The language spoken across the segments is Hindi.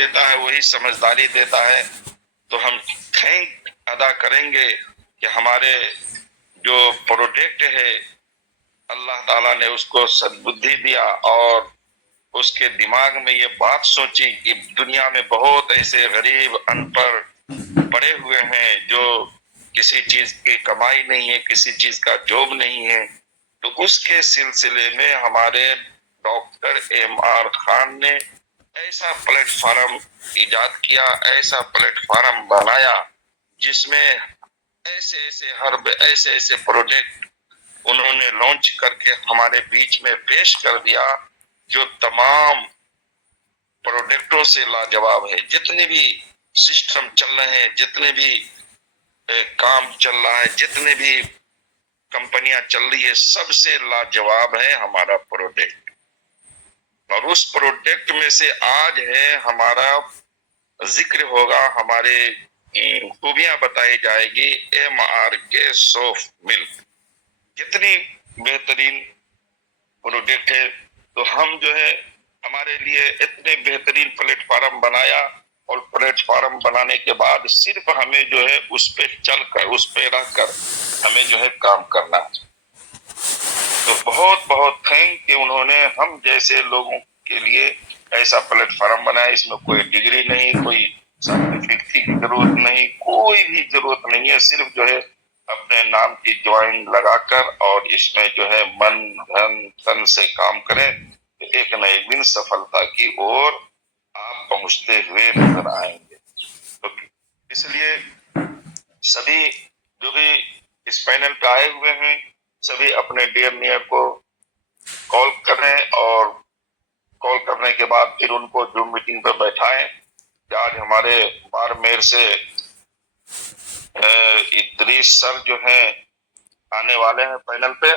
देता है वही समझदारी देता है। तो हम थैंक अदा करेंगे कि हमारे जो प्रोडक्ट है अल्लाह ताला ने उसको सद्बुद्धि दिया और उसके दिमाग में ये बात सोची कि दुनिया में बहुत ऐसे गरीब अनपढ़ पड़े हुए हैं जो किसी चीज की कमाई नहीं है, किसी चीज का जॉब नहीं है। तो उसके सिलसिले में हमारे डॉक्टर एम.आर. खान ने ऐसा प्लेटफॉर्म इजाद किया, ऐसा प्लेटफॉर्म बनाया जिसमें ऐसे ऐसे प्रोडक्ट उन्होंने लॉन्च करके हमारे बीच में पेश कर दिया जो तमाम प्रोडक्टों से लाजवाब है। जितने भी सिस्टम चल रहे हैं, जितने भी काम चल रहा है, जितने भी कंपनियां चल रही है, सबसे लाजवाब है हमारा प्रोडक्ट। और उस प्रोडक्ट में से आज है हमारा जिक्र होगा, हमारे खूबियां बताई जाएगी। एम.आर.के. सॉफ्ट मिल्क कितनी बेहतरीन प्रोडक्ट है। तो हम जो है हमारे लिए इतने बेहतरीन प्लेटफॉर्म बनाया और प्लेटफॉर्म बनाने के बाद सिर्फ हमें जो है उस पे चलकर, उस पे रहकर हमें जो है काम करना। तो बहुत बहुत थैंक कि उन्होंने हम जैसे लोगों के लिए ऐसा प्लेटफॉर्म बनाया। इसमें कोई डिग्री नहीं, कोई सर्टिफिकेट की जरूरत नहीं, कोई भी जरूरत नहीं है। सिर्फ जो है अपने नाम की ज्वाइन लगाकर और इसमें जो है मन धन तन से काम करें तो एक न एक दिन सफलता की ओर आप पहुंचते हुए नजर आएंगे। तो इसलिए सभी जो भी इस पैनल पे आए हुए हैं सभी अपने डियर नियर को कॉल करें और कॉल करने के बाद फिर उनको जूम मीटिंग पर बैठाएं। आज हमारे बारमेर से इदरीस सर जो है आने वाले हैं पैनल पे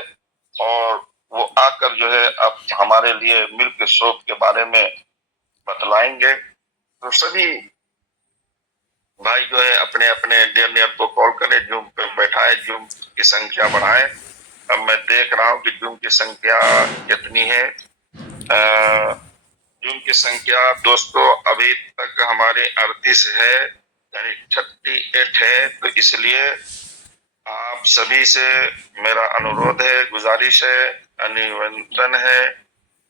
और वो आकर जो है अब हमारे लिए मिल्क शॉप के बारे में बतलाएंगे। तो सभी भाई जो है अपने अपने डियर नियर को कॉल करें, जूम पे बैठाए, जूम की संख्या बढ़ाएं। अब मैं देख रहा हूँ कि जूम की संख्या कितनी है। जूम की संख्या दोस्तों अभी तक हमारे 38 है, यानी 38 है। तो इसलिए आप सभी से मेरा अनुरोध है, गुजारिश है, निवेदन है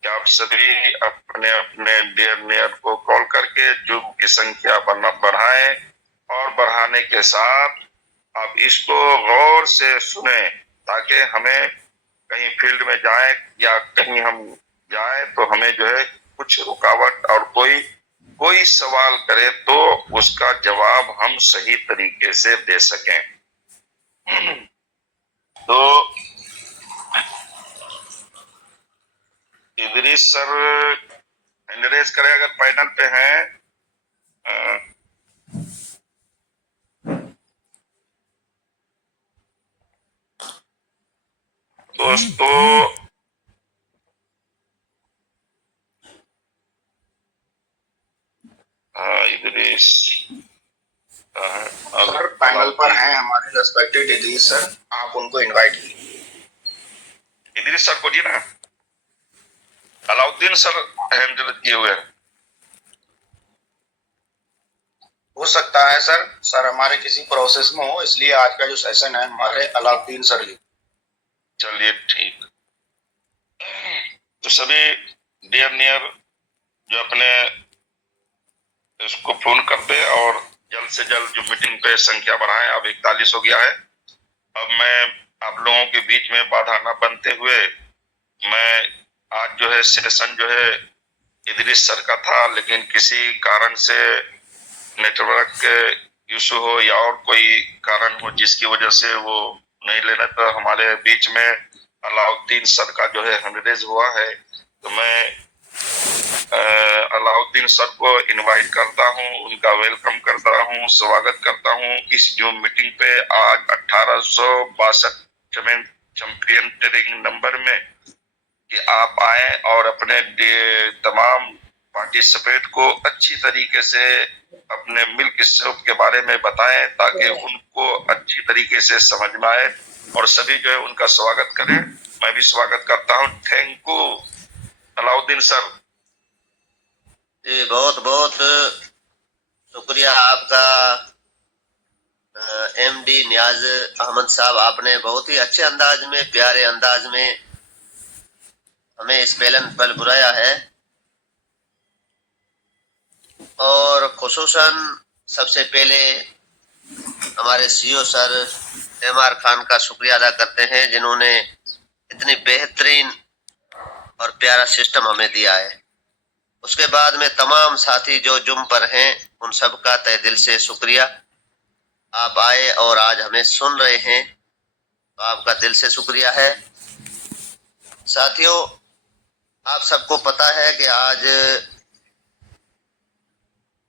कि आप सभी अपने अपने डियर नियर को कॉल करके जूम की संख्या बढ़ाएं और बढ़ाने के साथ आप इसको गौर से सुने ताकि हमें कहीं फील्ड में जाए या कहीं हम जाए तो हमें जो है कुछ रुकावट और कोई सवाल करे तो उसका जवाब हम सही तरीके से दे सकें। तो इदरीस सर हैंड रेज करें अगर पैनल पे हैं। दोस्तों इदरीस सर पैनल पर हैं हमारे रेस्पेक्टेड इदरीस सर, आप उनको इनवाइट कीजिए। इदरीस सर को जी ना, अलाउद्दीन सर हैंड किए हुए हैं। हो सकता है सर, सर हमारे किसी प्रोसेस में हो इसलिए आज का जो सेशन है हमारे अलाउद्दीन सर जी। चलिए ठीक। तो सभी डियर नियर जो अपने इसको फोन कर दे और जल्द से जल्द जो मीटिंग पे संख्या बढ़ाएं। अब 41 हो गया है। अब मैं आप लोगों के बीच में बाधा न बनते हुए मैं आज जो है सेशन जो है इदरीस सर का था, लेकिन किसी कारण से नेटवर्क इशू हो या और कोई कारण हो जिसकी वजह से वो नहीं लेना, तो हमारे बीच में अलाउद्दीन सर का जो है हैंड रेज हुआ है। तो मैं अलाउद्दीन सर को इनवाइट करता हूं, उनका वेलकम करता हूं, स्वागत करता हूं इस जूम मीटिंग पे। आज 1862 चैंपियन ट्रेनिंग नंबर में कि आप आए और अपने तमाम पार्टिसिपेट को अच्छी तरीके से अपने मिल्क शॉप के बारे में बताएं ताकि उनको अच्छी तरीके से समझ में आए और सभी जो है उनका स्वागत करें। मैं भी स्वागत करता हूं। Thank you Alauddin sir. बहुत बहुत नियाज अहमद साहब, आपने बहुत ही अच्छे अंदाज में, प्यारे अंदाज में हमें इस पैलन पर बुलाया है। और खुसूसन सबसे पहले हमारे सीईओ सर एमआर खान का शुक्रिया अदा करते हैं, जिन्होंने इतनी बेहतरीन और प्यारा सिस्टम हमें दिया है। उसके बाद में तमाम साथी जो जुम पर हैं, उन सब का तहे दिल से शुक्रिया। आप आए और आज हमें सुन रहे हैं, तो आपका दिल से शुक्रिया है। साथियों, आप सबको पता है कि आज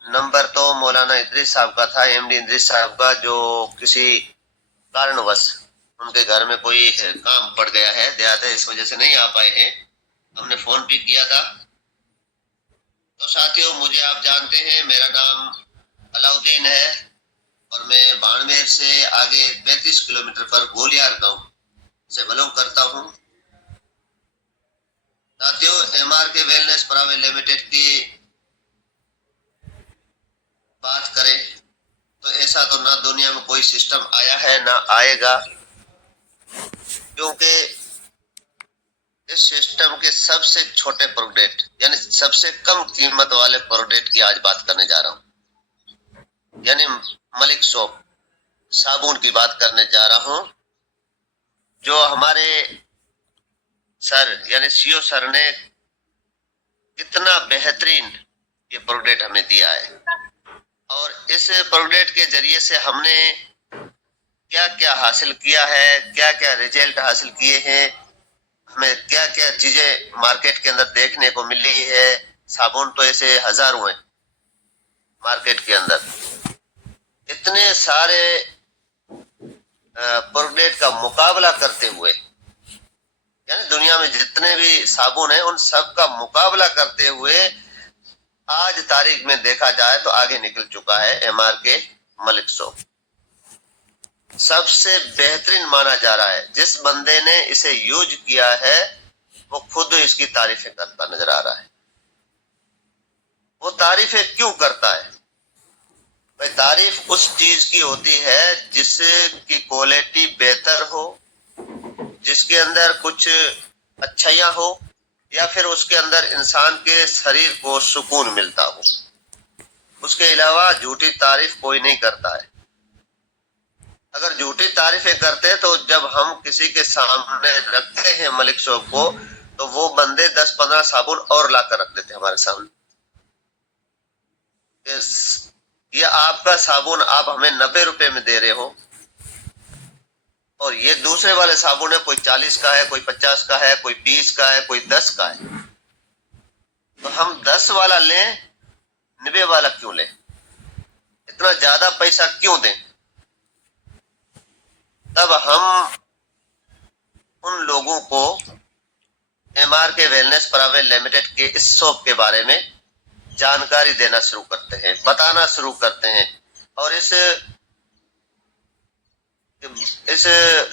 नंबर तो मौलाना इदरीस साहब का था, एमडी इदरीस साहब का, जो किसी कारणवश उनके घर में कोई काम पड़ गया है देहात, इस वजह से नहीं आ पाए हैं। हमने फोन भी किया था। तो साथियों, मुझे आप जानते हैं, मेरा नाम अलाउद्दीन है और मैं बाड़मेर से आगे 35 किलोमीटर पर गोलियार गांव से बिलोंग करता हूं। साथियों, एमआर के वेलनेस प्राइवेट लिमिटेड की बात करें तो ऐसा तो ना दुनिया में कोई सिस्टम आया है ना आएगा, क्योंकि इस सिस्टम के सबसे छोटे प्रोडक्ट यानी सबसे कम कीमत वाले प्रोडक्ट की आज बात करने जा रहा हूं, यानी मलिक सोप साबुन की बात करने जा रहा हूं, जो हमारे सर यानी सीईओ सर ने कितना बेहतरीन ये प्रोडक्ट हमें दिया है। और इस प्रोडक्ट के जरिए से हमने क्या क्या हासिल किया है, क्या क्या रिजल्ट हासिल किए हैं, हमें क्या क्या चीजें मार्केट के अंदर देखने को मिली है। साबुन तो ऐसे हजारों हैं मार्केट के अंदर। इतने सारे प्रोडक्ट का मुकाबला करते हुए, यानी दुनिया में जितने भी साबुन हैं उन सब का मुकाबला करते हुए आज तारीख में देखा जाए तो आगे निकल चुका है एमआर के मलिक सोप। सबसे बेहतरीन माना जा रहा है। जिस बंदे ने इसे यूज किया है वो खुद इसकी तारीफें करता नजर आ रहा है। वो तारीफें क्यों करता है भाई? तारीफ उस चीज की होती है जिसकी क्वालिटी बेहतर हो, जिसके अंदर कुछ अच्छाइयां हो, या फिर उसके अंदर इंसान के शरीर को सुकून मिलता हो। उसके अलावा झूठी तारीफ कोई नहीं करता है। अगर झूठी तारीफें करते हैं तो जब हम किसी के सामने रखते हैं मलिक सोप को, तो वो बंदे 10-15 साबुन और लाकर रख देते हैं हमारे सामने। ये आपका साबुन आप हमें 90 रुपए में दे रहे हो, और ये दूसरे वाले साबुन है, कोई 40 का है, कोई 50 का है, कोई 20 का है, कोई 10 का है। तो हम 10 वाला लें, 90 वाला क्यों लें? इतना ज्यादा पैसा क्यों दें? तब हम उन लोगों को एमआर के वेलनेस प्राइवेट लिमिटेड के इस सोप के बारे में जानकारी देना शुरू करते हैं, बताना शुरू करते हैं। और इस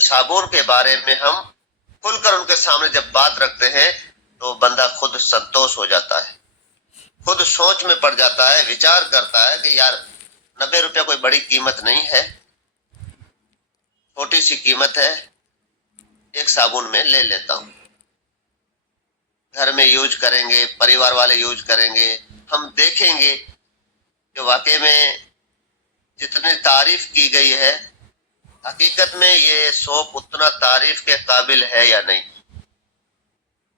साबुन के बारे में हम खुलकर उनके सामने जब बात रखते हैं तो बंदा खुद संतोष हो जाता है, खुद सोच में पड़ जाता है, विचार करता है कि यार 90 रुपया कोई बड़ी कीमत नहीं है, छोटी सी कीमत है, एक साबुन में ले लेता हूं। घर में यूज करेंगे, परिवार वाले यूज करेंगे, हम देखेंगे कि वाकई में जितनी तारीफ की गई है, हकीकत में ये सोप उतना तारीफ के काबिल है या नहीं।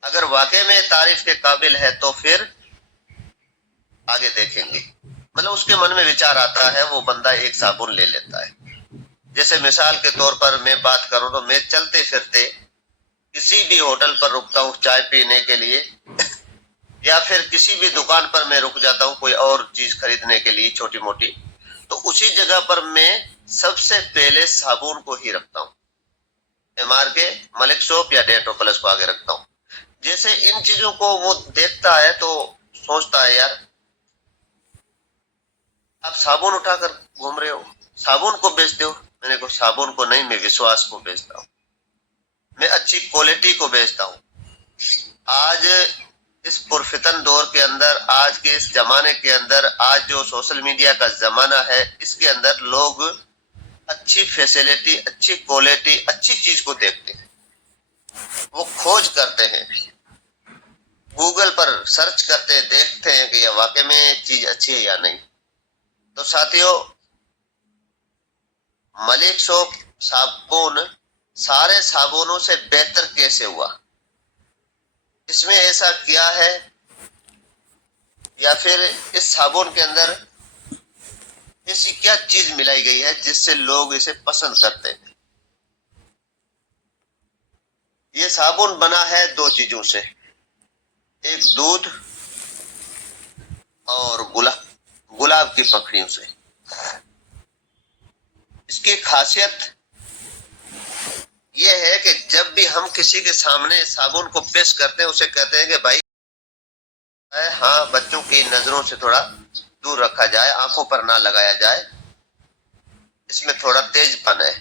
अगर वाकई में तारीफ के काबिल है तो फिर आगे देखेंगे। मतलब उसके मन में विचार आता है, वो बंदा एक साबुन ले लेता है। जैसे मिसाल के तौर पर मैं बात करूं तो मैं चलते फिरते किसी भी होटल पर रुकता हूं चाय पीने के लिए, या फिर किसी भी दुकान पर मैं रुक जाता हूं कोई और चीज खरीदने के लिए छोटी मोटी, तो उसी जगह पर मैं सबसे पहले साबुन को ही रखता हूं, एमआर के मलिक सोप या डेटो प्लस को आगे रखता हूं। जैसे इन चीजों को वो देखता है तो सोचता है यार आप साबुन उठाकर घूम रहे हो, साबुन को बेचते हो। मैंने कहा साबुन को नहीं, मैं विश्वास को बेचता हूं, मैं अच्छी क्वालिटी को बेचता हूं। आज इस पुरफितन दौर के अंदर, आज के इस जमाने के अंदर, आज जो सोशल मीडिया का जमाना है, इसके अंदर लोग अच्छी फैसिलिटी, अच्छी क्वालिटी, अच्छी चीज को देखते हैं, वो खोज करते हैं, गूगल पर सर्च करते हैं, देखते हैं कि यह वाकई में चीज अच्छी है या नहीं। तो साथियों, मलिक सोप साबुन सारे साबुनों से बेहतर कैसे हुआ? इसमें ऐसा क्या है, या फिर इस साबुन के अंदर ऐसी क्या चीज मिलाई गई है जिससे लोग इसे पसंद करते हैं? ये साबुन बना है दो चीजों से, एक दूध और गुलाब की पंखुड़ियों से। इसकी खासियत यह है कि जब भी हम किसी के सामने साबुन को पेश करते हैं, उसे कहते हैं कि भाई हाँ, बच्चों की नजरों से थोड़ा दूर रखा जाए, आंखों पर ना लगाया जाए, इसमें थोड़ा तेजपन है।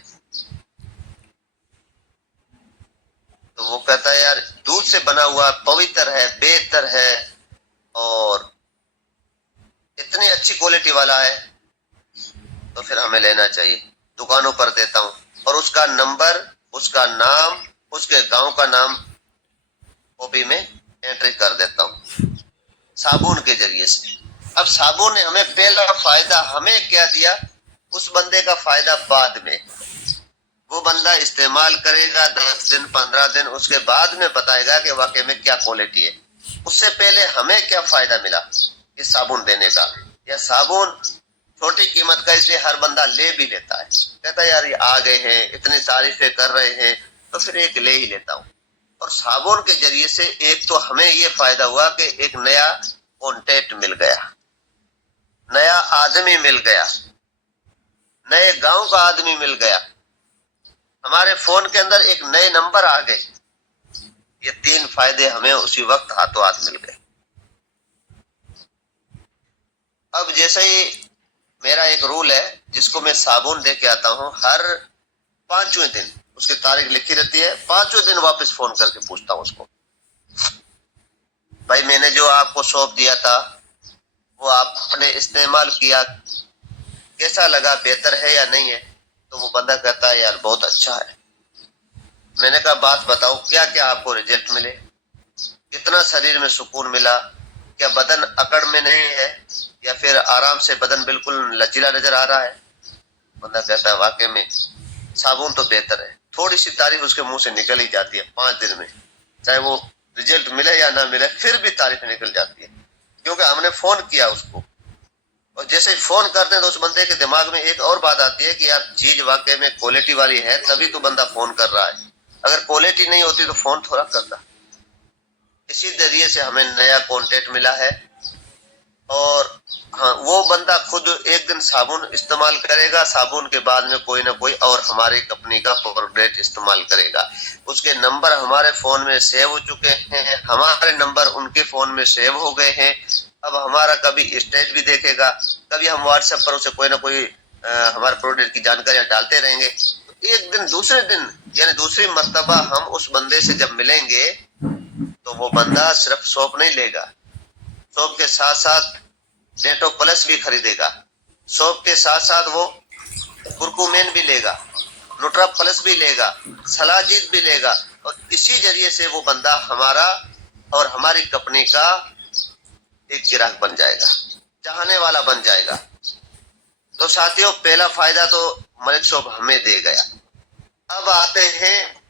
तो वो कहता है यार दूध से बना हुआ पवित्र है, बेहतर है और इतनी अच्छी क्वालिटी वाला है, तो फिर हमें लेना चाहिए। दुकानों पर देता हूं और उसका नंबर, उसका नाम, उसके गांव का नाम कॉपी में एंट्री कर देता हूं साबुन के जरिए से। अब साबुन ने हमें पहला फायदा हमें क्या दिया, उस बंदे का फायदा बाद में। वो बंदा इस्तेमाल करेगा 10 दिन 15 दिन, उसके बाद में बताएगा कि वाकई में क्या क्वालिटी है। उससे पहले हमें क्या फायदा मिला इस साबुन देने का। यह साबुन छोटी कीमत का, इसलिए हर बंदा ले भी लेता है, कहता है यार ये आ गए हैं, इतनी तारीफें कर रहे हैं, तो फिर एक ले ही लेता हूँ। और साबुन के जरिए से एक तो हमें ये फायदा हुआ कि एक नया कॉन्टेक्ट मिल गया, नया आदमी मिल गया, नए गांव का आदमी मिल गया, हमारे फोन के अंदर एक नए नंबर आ गए। ये तीन फायदे हमें उसी वक्त हाथों हाथ मिल गए। अब जैसे ही मेरा एक रूल है, जिसको मैं साबुन दे के आता हूँ, हर 5वें दिन उसकी तारीख लिखी रहती है, 5वें दिन वापस फोन करके पूछता हूँ उसको, भाई मैंने जो आपको सौंप दिया था वो आपने इस्तेमाल किया, कैसा लगा, बेहतर है या नहीं है? तो वो बंदा कहता है यार बहुत अच्छा है। मैंने कहा बात बताओ, क्या क्या आपको रिजल्ट मिले, कितना शरीर में सुकून मिला, क्या बदन अकड़ में नहीं है या फिर आराम से बदन बिल्कुल लचीला नजर आ रहा है? बंदा कहता है वाकई में साबुन तो बेहतर है। थोड़ी सी तारीफ उसके मुंह से निकल ही जाती है 5 दिन में, चाहे वो रिजल्ट मिले या ना मिले, फिर भी तारीफ निकल जाती है, क्योंकि हमने फोन किया उसको। और जैसे ही फोन करते हैं तो उस बंदे के दिमाग में एक और बात आती है कि यार चीज वाकई में क्वालिटी वाली है, तभी तो बंदा फोन कर रहा है, अगर क्वालिटी नहीं होती तो फोन थोड़ा करता। इसी जरिए से हमें नया कॉन्टेक्ट मिला है। और हाँ, वो बंदा खुद एक दिन साबुन इस्तेमाल करेगा, साबुन के बाद में कोई ना कोई और हमारी कंपनी का प्रोडक्ट इस्तेमाल करेगा। उसके नंबर हमारे फोन में सेव हो चुके हैं, हमारे नंबर उनके फोन में सेव हो गए हैं। अब हमारा कभी स्टेट भी देखेगा, कभी हम व्हाट्सएप पर उसे कोई ना कोई हमारे प्रोडक्ट की जानकारियां डालते रहेंगे। तो एक दिन, दूसरे दिन, यानी दूसरी मर्तबा हम उस बंदे से जब मिलेंगे तो वो बंदा सिर्फ सोप नहीं लेगा, सोप के साथ साथ डेटो प्लस भी खरीदेगा, सोप के साथ साथ वो कुरकुमेन भी लेगा, न्यूट्रा प्लस भी लेगा, सलाजीत भी लेगा। और इसी जरिए से वो बंदा हमारा और हमारी कंपनी का एक ग्राहक बन जाएगा, चाहने वाला बन जाएगा। तो साथियों, पहला फायदा तो मलिक सोप हमें दे गया। अब आते हैं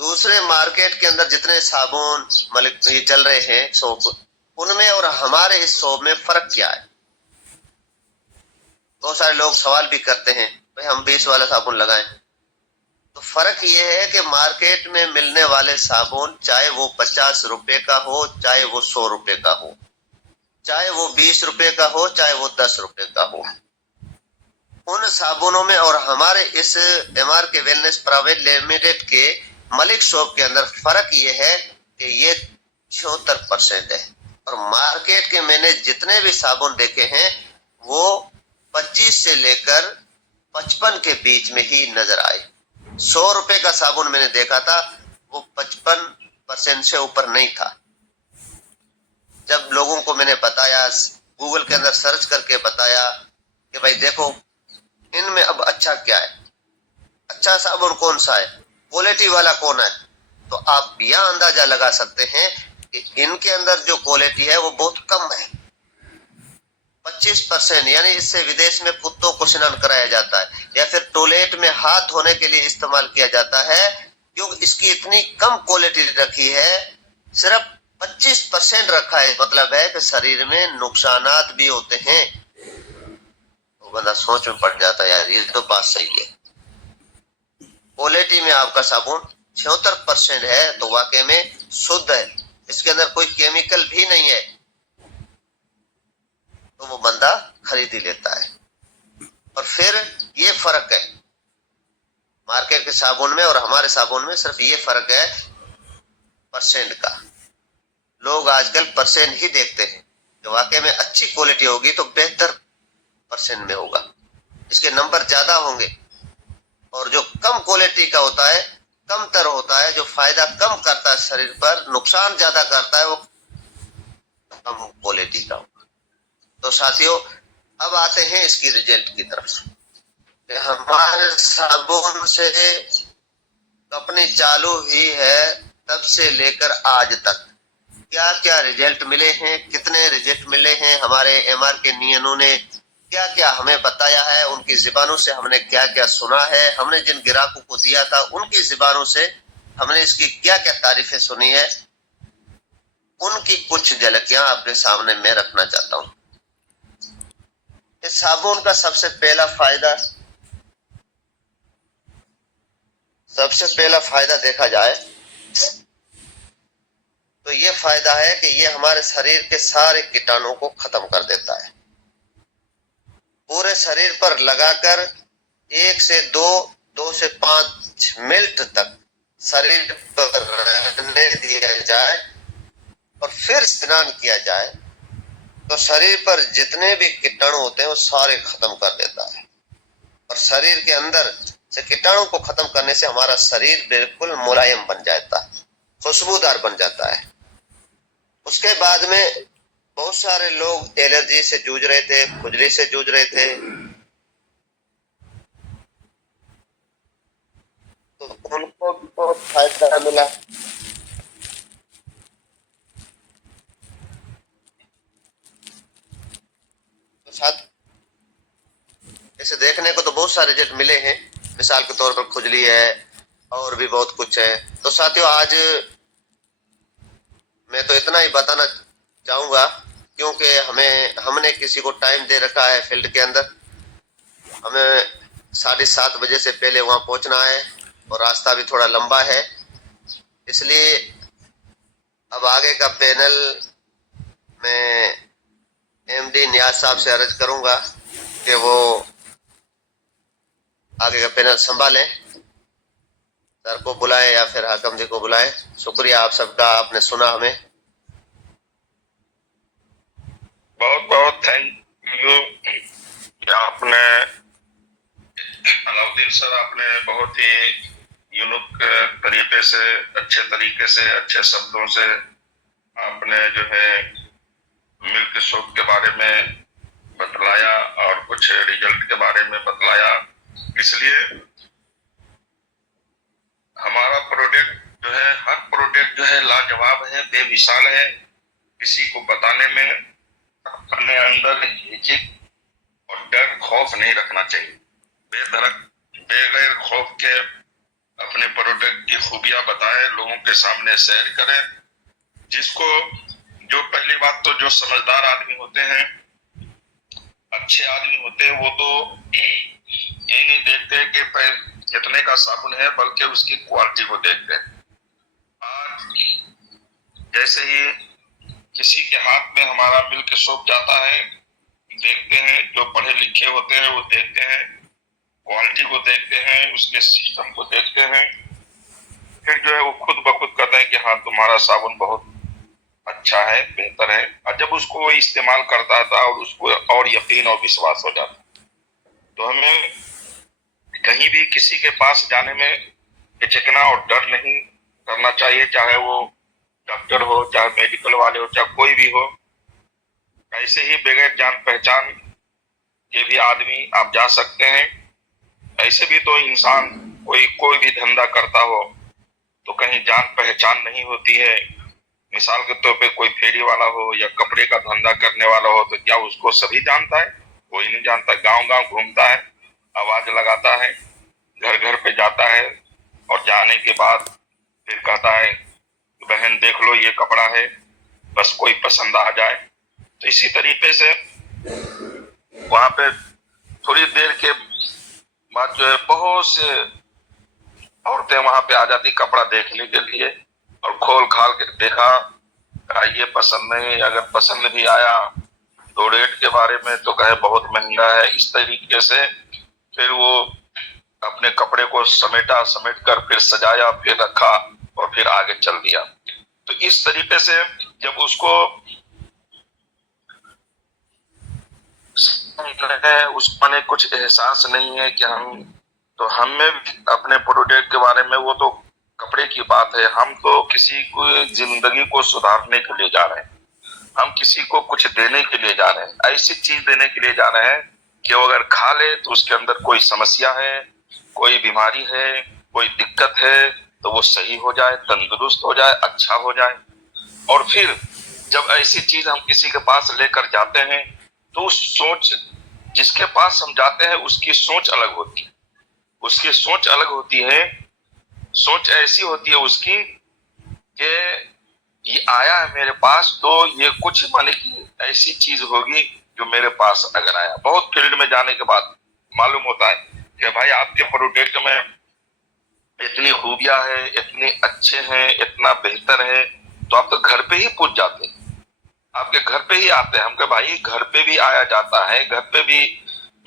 दूसरे मार्केट के अंदर जितने साबुन मलिक ये चल रहे हैं सोप, उनमें और हमारे इस सोप में फर्क क्या है? बहुत सारे लोग सवाल भी करते हैं भाई हम 20 वाला साबुन लगाएं। तो फर्क ये है कि मार्केट में मिलने वाले साबुन, चाहे वो 50 रुपए का हो, चाहे वो 100 रुपए का हो, चाहे वो 20 रुपए का हो, चाहे वो 10 रुपए का हो, उन साबुनों में और हमारे इस MR के वेलनेस प्राइवेट लिमिटेड के मलिक सोप के अंदर फर्क ये है कि ये 76% है। और मार्केट के मैंने जितने भी साबुन देखे हैं वो 25 से लेकर 55 के बीच में ही नजर आए। 100 रुपए का साबुन मैंने देखा था, वो 55% से ऊपर नहीं था। जब लोगों को मैंने बताया, गूगल के अंदर सर्च करके बताया कि कि भाई देखो इनमें अब अच्छा क्या है, अच्छा साबुन कौन सा है, क्वालिटी वाला कौन है। तो आप यह अंदाजा लगा सकते हैं कि इनके अंदर जो क्वालिटी है वो बहुत कम है, 25%। यानी इससे विदेश में कुत्तों को स्नान कराया जाता है या फिर टॉयलेट में हाथ धोने के लिए इस्तेमाल किया जाता है, क्योंकि इसकी इतनी कम क्वालिटी रखी है, सिर्फ 25% रखा है। मतलब है कि शरीर में नुकसानात भी होते हैं। तो बंदा सोच में पड़ जाता है, यार ये तो बात सही है। क्वालिटी में आपका साबुन 76% है तो वाकई में शुद्ध है, इसके अंदर कोई केमिकल भी नहीं है, तो वो बंदा खरीद ही लेता है। और फिर ये फर्क है मार्केट के साबुन में और हमारे साबुन में, सिर्फ ये फर्क है परसेंट का। लोग आजकल परसेंट ही देखते हैं कि वाकई में अच्छी क्वालिटी होगी तो बेहतर परसेंट में होगा, इसके नंबर ज्यादा होंगे। और जो कम क्वालिटी का होता है, कम तर होता है, जो फायदा कम करता है शरीर पर, नुकसान ज्यादा करता है, वो कम क्वालिटी का होगा। तो साथियों अब आते हैं इसकी रिजल्ट की तरफ। हमारे साबुन से कंपनी चालू हुई है तब से लेकर आज तक क्या क्या रिजल्ट मिले हैं, कितने रिजल्ट मिले हैं, हमारे एमआर के नियनों ने क्या क्या हमें बताया है, उनकी जुबानों से हमने क्या क्या सुना है, हमने जिन ग्राहकों को दिया था उनकी जुबानों से हमने इसकी क्या क्या तारीफें सुनी है, उनकी कुछ झलकियां आपके सामने मैं रखना चाहता हूं। इस साबुन का सबसे पहला फायदा देखा जाए तो ये फायदा है कि ये हमारे शरीर के सारे कीटाणुओं को खत्म कर देता है। पूरे शरीर पर लगाकर 1 से 2 से 5 मिनट तक शरीर पर रहने दिया जाए और फिर स्नान किया जाए तो शरीर पर जितने भी कीटाणु होते हैं वो सारे खत्म कर देता है। और शरीर के अंदर से कीटाणु को खत्म करने से हमारा शरीर बिल्कुल मुलायम बन जाता है, खुशबूदार बन जाता है। उसके बाद में बहुत सारे लोग एलर्जी से जूझ रहे थे, खुजली से जूझ रहे थे, तो उनको भी बहुत फायदा मिला। तो साथ इसे देखने को तो बहुत सारे रिजल्ट मिले हैं, मिसाल के तौर पर खुजली है और भी बहुत कुछ है। तो साथियों आज मैं तो इतना ही बताना चाहूंगा, क्योंकि हमने किसी को टाइम दे रखा है फील्ड के अंदर, हमें 7:30 बजे से पहले वहां पहुंचना है और रास्ता भी थोड़ा लंबा है। इसलिए अब आगे का पैनल मैं एमडी नियाज साहब से अर्ज करूंगा कि वो आगे का पैनल संभालें, सर को बुलाएं या फिर हाकम जी को बुलाएं। शुक्रिया आप सबका, आपने सुना हमें। बहुत बहुत थैंक यू। आपने अलाउद्दीन सर, आपने बहुत ही यूनिक तरीके से, अच्छे तरीके से, अच्छे शब्दों से आपने जो है मिल्क सोप के बारे में बतलाया और कुछ रिजल्ट के बारे में बतलाया। इसलिए हमारा प्रोडक्ट जो है, हर प्रोडक्ट जो है लाजवाब है, बेमिसाल है। किसी को बताने में अपने अंदर झिझक और डर, खौफ नहीं रखना चाहिए। बगैर खौफ के अपने प्रोडक्ट की खूबियां बताएं, लोगों के सामने शेयर करें। जिसको जो पहली बात तो जो समझदार आदमी होते हैं, अच्छे आदमी होते हैं, वो तो ये नहीं देखते कि कितने का साबुन है, बल्कि उसकी क्वालिटी को देखते हैं। आज जैसे ही किसी के हाथ में हमारा मिल्क सोप जाता है, देखते हैं, जो पढ़े लिखे होते हैं वो देखते हैं, क्वालिटी को देखते हैं, उसके सिस्टम को देखते हैं, फिर जो है वो खुद ब खुद कहते हैं कि हाँ तुम्हारा साबुन बहुत अच्छा है, बेहतर है। और जब उसको वो इस्तेमाल करता था और उसको और यकीन और विश्वास हो जाता, तो हमें कहीं भी किसी के पास जाने में हिचकना और डर नहीं करना चाहिए, चाहे वो डॉक्टर हो, चाहे मेडिकल वाले हो, चाहे कोई भी हो। ऐसे ही बगैर जान पहचान के भी आदमी आप जा सकते हैं। ऐसे भी तो इंसान कोई भी धंधा करता हो तो कहीं जान पहचान नहीं होती है। मिसाल के तौर पे कोई फेरी वाला हो या कपड़े का धंधा करने वाला हो तो क्या उसको सभी जानता है? कोई नहीं जानता। गांव गांव घूमता है, आवाज लगाता है, घर घर पे जाता है और जाने के बाद फिर कहता है बहन देख लो ये कपड़ा है, बस कोई पसंद आ जाए। तो इसी तरीके से वहां पे थोड़ी देर के बाद जो है बहुत से औरतें वहां पे आ जाती कपड़ा देखने के लिए और खोल खाल के देखा, ये पसंद नहीं, अगर पसंद भी आया तो रेट के बारे में तो कहे बहुत महंगा है। इस तरीके से फिर वो अपने कपड़े को समेट कर फिर सजाया, फिर रखा और फिर आगे चल दिया। तो इस तरीके से जब उसको उसमें कुछ एहसास नहीं है कि हमें भी अपने प्रोडक्ट के बारे में, वो तो कपड़े की बात है, हम तो किसी को जिंदगी को सुधारने के लिए जा रहे हैं, हम किसी को कुछ देने के लिए जा रहे हैं, ऐसी चीज देने के लिए जा रहे हैं कि वो अगर खा ले तो उसके अंदर कोई समस्या है, कोई बीमारी है, कोई दिक्कत है तो वो सही हो जाए, तंदुरुस्त हो जाए, अच्छा हो जाए। और फिर जब ऐसी चीज हम किसी के पास लेकर जाते हैं तो उस सोच, जिसके पास हम जाते हैं उसकी सोच अलग होती है, उसकी सोच अलग होती है। सोच ऐसी होती है उसकी कि ये आया है मेरे पास तो ये कुछ माने की ऐसी चीज होगी जो मेरे पास अगर आया। बहुत फील्ड में जाने के बाद मालूम होता है कि भाई आपके प्रोडक्ट में इतनी खूबियां है, इतने अच्छे हैं, इतना बेहतर है, तो आप तो घर पे ही पूछ जाते हैं, आपके घर पे ही आते हैं। हम कहे भाई घर पे भी आया जाता है, घर पे भी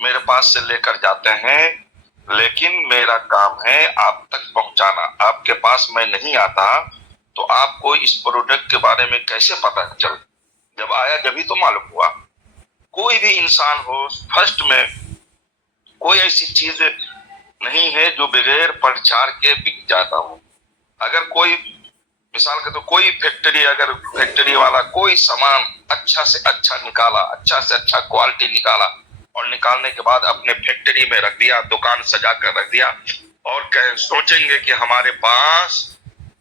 मेरे पास से लेकर जाते हैं, लेकिन मेरा काम है आप तक पहुंचाना। आपके पास मैं नहीं आता तो आपको इस प्रोडक्ट के बारे में कैसे पता चल? जब आया जब तो मालूम हुआ। कोई भी इंसान हो, फर्स्ट में कोई ऐसी चीज नहीं है जो बगैर प्रचार के बिक जाता हो। अगर कोई मिसाल के तो कोई फैक्ट्री, अगर फैक्ट्री वाला कोई सामान अच्छा से अच्छा निकाला, अच्छा से अच्छा क्वालिटी निकाला और निकालने के बाद अपने फैक्ट्री में रख दिया, दुकान सजा कर रख दिया और सोचेंगे कि हमारे पास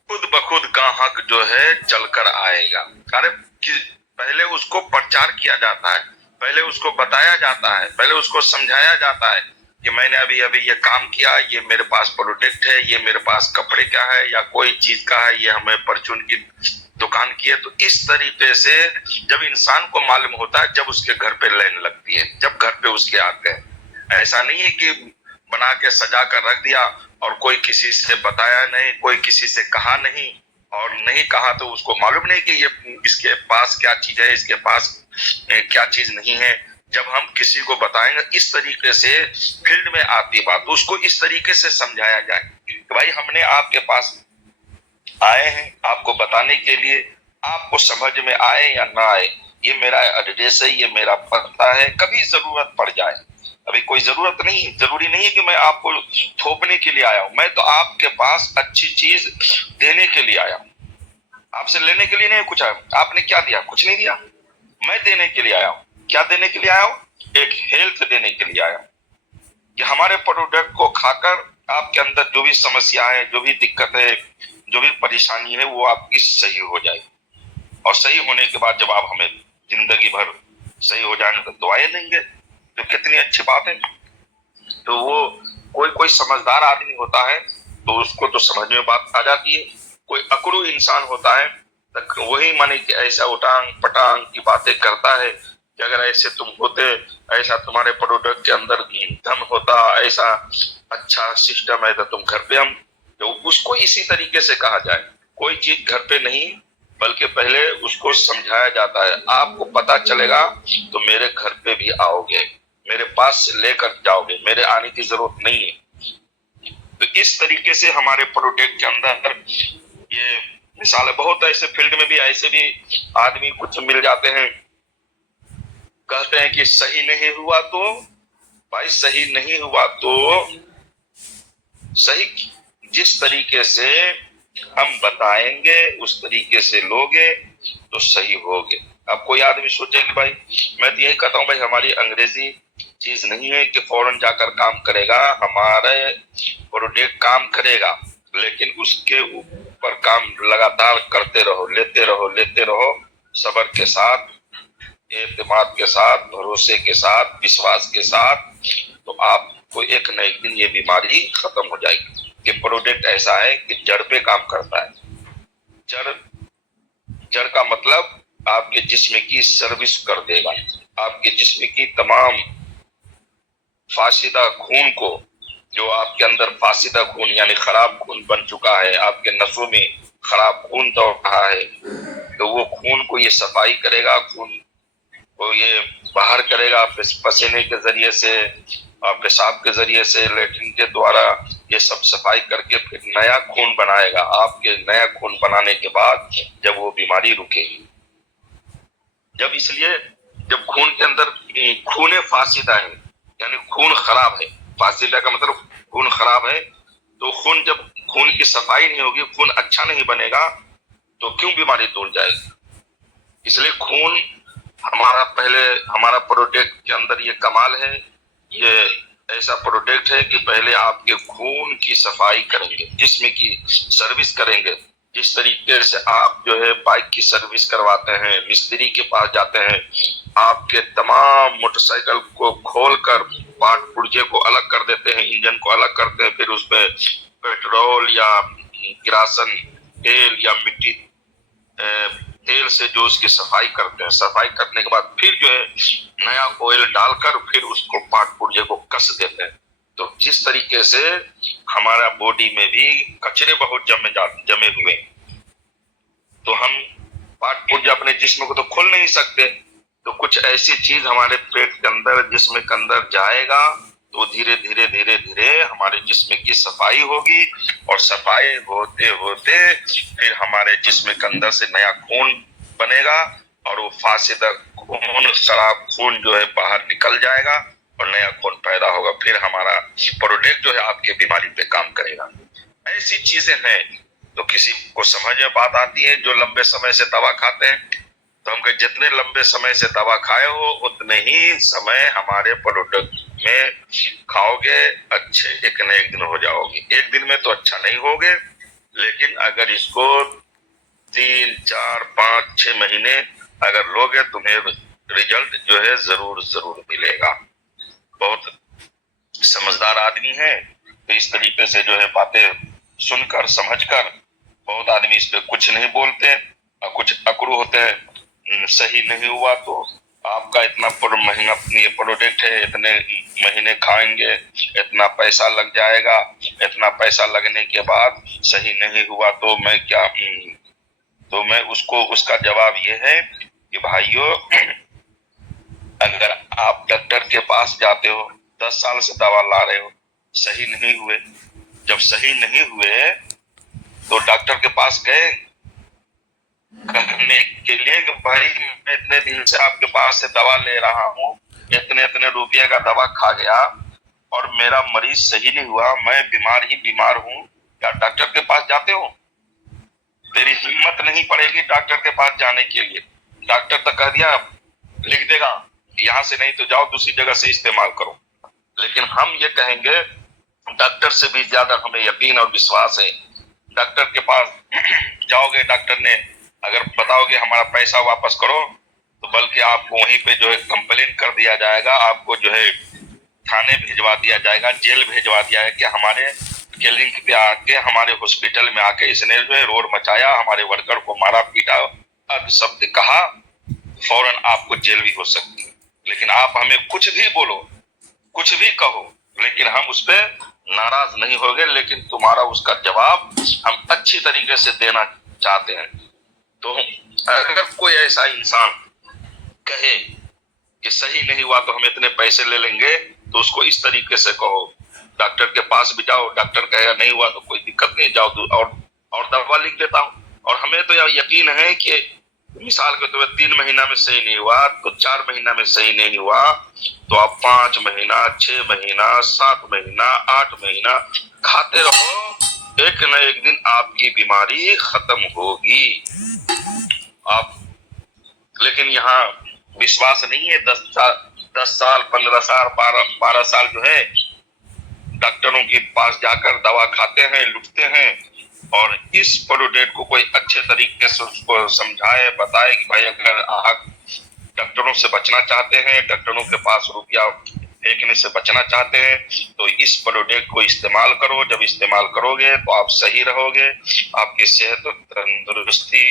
खुद ब खुद ग्राहक जो है चलकर आएगा। अरे पहले उसको प्रचार किया जाता है, पहले उसको बताया जाता है, पहले उसको समझाया जाता है कि मैंने अभी अभी ये काम किया, ये मेरे पास प्रोडक्ट है, ये मेरे पास कपड़े का है या कोई चीज का है, ये हमें परचून की दुकान की है। तो इस तरीके से जब इंसान को मालूम होता है, जब उसके घर पे लाइन लगती है, जब घर पे उसके आते हैं। ऐसा नहीं है कि बना के सजा कर रख दिया और कोई किसी से बताया नहीं, कोई किसी से कहा नहीं, और नहीं कहा तो उसको मालूम नहीं कि ये इसके पास क्या चीज है, इसके पास क्या चीज नहीं है। जब हम किसी को बताएंगे इस तरीके से फील्ड में आती बात, तो उसको इस तरीके से समझाया जाए कि भाई हमने आपके पास आए हैं आपको बताने के लिए, आपको समझ में आए या ना आए, ये मेरा एड्रेस है, ये मेरा पता है, कभी जरूरत पड़ जाए। अभी कोई जरूरत नहीं, जरूरी नहीं है कि मैं आपको थोपने के लिए आया हूं, मैं तो आपके पास अच्छी चीज देने के लिए आया हूं, आपसे लेने के लिए नहीं कुछ आया। आपने क्या दिया? कुछ नहीं दिया। मैं देने के लिए आया हूं। क्या देने के लिए आया हूं? एक हेल्थ देने के लिए आया हूं कि हमारे प्रोडक्ट को खाकर आपके अंदर जो भी समस्या है, जो भी दिक्कत है, जो भी परेशानी है, वो आपकी सही हो जाएगी। और सही होने के बाद जब आप हमें जिंदगी भर सही हो जाएंगे तो दुआएं देंगे, तो कितनी अच्छी बात है। तो वो कोई समझदार आदमी होता है तो उसको तो समझ में बात आ जाती है। कोई अकड़ू इंसान होता है तो वही माने कि ऐसा उटांग पटांग की बातें करता है कि अगर ऐसे तुम होते, ऐसा तुम्हारे प्रोडक्ट के अंदर धन होता, ऐसा अच्छा सिस्टम है तो तुम घर पे, हम तो उसको इसी तरीके से कहा जाए। कोई चीज घर पे नहीं बल्कि पहले उसको समझाया जाता है। आपको पता चलेगा तो मेरे घर पे भी आओगे, मेरे पास से लेकर जाओगे, मेरे आने की जरूरत नहीं है। तो इस तरीके से हमारे प्रोडक्ट के अंदर ये मिसाल है। बहुत ऐसे फील्ड में भी ऐसे भी आदमी कुछ मिल जाते हैं, कहते हैं कि सही नहीं हुआ तो भाई सही नहीं हुआ तो सही जिस तरीके से हम बताएंगे उस तरीके से लोगे तो सही होगे। अब कोई आदमी सोचे कि भाई मैं तो यही कहता हूँ भाई हमारी अंग्रेजी चीज नहीं है कि फौरन जाकर काम करेगा। हमारे प्रोडक्ट काम करेगा, लेकिन उसके ऊपर काम लगातार करते रहो, लेते रहो, सब्र के साथ, एतमाद के साथ, भरोसे के साथ, विश्वास के साथ, तो आपको एक न एक दिन ये बीमारी खत्म हो जाएगी। कि प्रोडक्ट ऐसा है कि जड़ पे काम करता है। जड़ का मतलब आपके जिस्म की सर्विस कर देगा। आपके जिस्म की तमाम फासिदा खून को, जो आपके अंदर फासिदा खून यानी खराब खून बन चुका है, आपके नसों में खराब खून दौड़ रहा है, तो वो खून को ये सफाई करेगा, खून को ये बाहर करेगा पसीने के जरिए से, पेशाब के जरिए से, लेटरिन के द्वारा ये सब सफाई करके फिर नया खून बनाएगा। आपके नया खून बनाने के बाद जब वो बीमारी रुकेगी, जब खून के अंदर खून फासिदा है यानी खून खराब है, फासिदा का मतलब खून खराब है, तो जब खून की सफाई नहीं होगी, खून अच्छा नहीं बनेगा, तो क्यों बीमारी दूर जाएगी। इसलिए खून हमारा प्रोडक्ट के अंदर ये कमाल है, ये ऐसा प्रोडक्ट है कि पहले आपके खून की सफाई करेंगे, जिस्म की सर्विस करेंगे। जिस तरीके से आप जो है बाइक की सर्विस करवाते हैं, मिस्त्री के पास जाते हैं, आपके तमाम मोटरसाइकिल को खोलकर पार्ट पुर्जे को अलग कर देते हैं, इंजन को अलग करते हैं, फिर उसमें पेट्रोल या किरासन तेल या मिट्टी तेल से जो उसकी सफाई करते हैं, सफाई करने के बाद फिर जो है नया ऑयल डालकर फिर उसको पार्ट पुर्जे को कस देते हैं। तो जिस तरीके से हमारा बॉडी में भी कचरे बहुत जमे हुए, तो हम पार्ट पुर्जे अपने जिस्म को तो खोल नहीं सकते, तो कुछ ऐसी चीज हमारे पेट के अंदर, जिस्म के अंदर जाएगा, तो धीरे धीरे हमारे जिस्म की सफाई होगी, और सफाई होते होते फिर हमारे जिस्म के अंदर से नया खून बनेगा, और वो फासिदा खून, खराब खून जो है बाहर निकल जाएगा और नया खून पैदा होगा। फिर हमारा प्रोडक्ट जो है आपकी बीमारी पे काम करेगा। ऐसी चीजें हैं। तो किसी को समझ में बात आती है जो लंबे समय से दवा खाते हैं, तो हम कहें जितने लंबे समय से दवा खाए हो उतने ही समय हमारे प्रोडक्ट में खाओगे, अच्छे एक न एक दिन हो जाओगे। एक दिन में तो अच्छा नहीं होगे, लेकिन अगर इसको 3, 4, 5, 6 महीने अगर लोगे, तुम्हें रिजल्ट जो है जरूर मिलेगा। बहुत समझदार आदमी है, तो इस तरीके से जो है बातें सुनकर समझकर बहुत आदमी इस पे कुछ नहीं बोलते, और कुछ अकड़ू होते हैं। सही नहीं हुआ तो आपका इतना महंगा ये प्रोडक्ट है, इतने महीने खाएंगे, इतना पैसा लग जाएगा, इतना पैसा लगने के बाद सही नहीं हुआ तो मैं क्या, तो मैं उसका जवाब ये है कि भाइयों, अगर आप डॉक्टर के पास जाते हो, 10 साल से दवा ला रहे हो, सही नहीं हुए, जब सही नहीं हुए तो डॉक्टर के पास गए कहने के लिए कि भाई मैं इतने दिन से आपके पास से दवा ले रहा हूँ, इतने रुपये का दवा खा गया और मेरा मरीज सही नहीं हुआ, मैं बीमार हूँ, क्या डॉक्टर के पास जाते हो? तेरी हिम्मत नहीं पड़ेगी डॉक्टर के पास जाने के लिए। डॉक्टर तो कह दिया, लिख देगा, यहाँ से नहीं तो जाओ दूसरी जगह से इस्तेमाल करो। लेकिन हम ये कहेंगे, डॉक्टर से भी ज्यादा हमें यकीन और विश्वास है। डॉक्टर के पास जाओगे, डॉक्टर ने अगर बताओगे हमारा पैसा वापस करो, तो बल्कि आपको वहीं पे जो है कंप्लेन कर दिया जाएगा, आपको जो है थाने भिजवा दिया जाएगा, जेल भिजवा दिया है कि हमारे क्लिनिक पे आके, हमारे हॉस्पिटल में आके इसने जो है रोड मचाया, हमारे वर्कर को मारा पीटा, शब्द कहा, फौरन आपको जेल भी हो सकती है। लेकिन आप हमें कुछ भी बोलो, कुछ भी कहो, लेकिन हम उस पर नाराज नहीं होंगे, लेकिन तुम्हारा उसका जवाब हम अच्छी तरीके से देना चाहते हैं। तो अगर कोई ऐसा इंसान कहे कि सही नहीं हुआ तो हम इतने पैसे ले लेंगे, तो उसको इस तरीके से कहो, डॉक्टर के पास भी जाओ, डॉक्टर कहेगा नहीं हुआ तो कोई दिक्कत नहीं, जाओ और दवा लिख देता हूँ। और हमें तो यकीन है कि मिसाल के तौर पर 3 महीना में सही नहीं हुआ, तो 4 महीना में सही नहीं हुआ, तो आप 5 महीना, 6 महीना, 7 महीना, 8 महीना खाते रहो, एक न एक दिन आपकी बीमारी खत्म होगी। आप लेकिन यहाँ विश्वास नहीं है, 10 साल, 15 साल, 12 साल जो है डॉक्टरों के पास जाकर दवा खाते हैं, लुटते हैं। और इस प्रोडक्ट को कोई अच्छे तरीके से उसको समझाए, बताए कि भाई अगर आप डॉक्टरों से बचना चाहते हैं, डॉक्टरों के पास रुपया फेंकने से बचना चाहते हैं, तो इस प्रोडक्ट को इस्तेमाल करो। जब इस्तेमाल करोगे तो आप सही रहोगे, आपकी सेहत और तंदुरुस्ती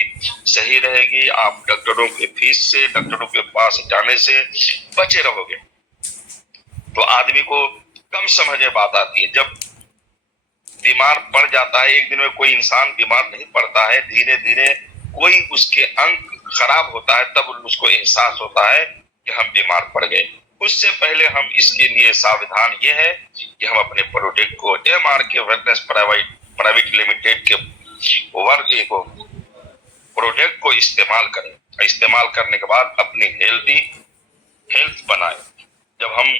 सही रहेगी, आप डॉक्टरों के फीस से, डॉक्टरों के पास जाने से बचे रहोगे। तो आदमी को कम समझे बात आती है। जब बीमार पड़ जाता है, एक दिन में कोई इंसान बीमार नहीं पड़ता है, धीरे धीरे कोई उसके अंग खराब होता है, तब उसको एहसास होता है कि हम बीमार पड़ गए। उससे पहले हम इसके लिए सावधान ये है कि हम अपने प्रोडक्ट को MRK वेलनेस प्राइवेट लिमिटेड के वर्ग को प्रोडक्ट को इस्तेमाल करें। इस्तेमाल करने के बाद अपनी हेल्थ बनाए। जब हम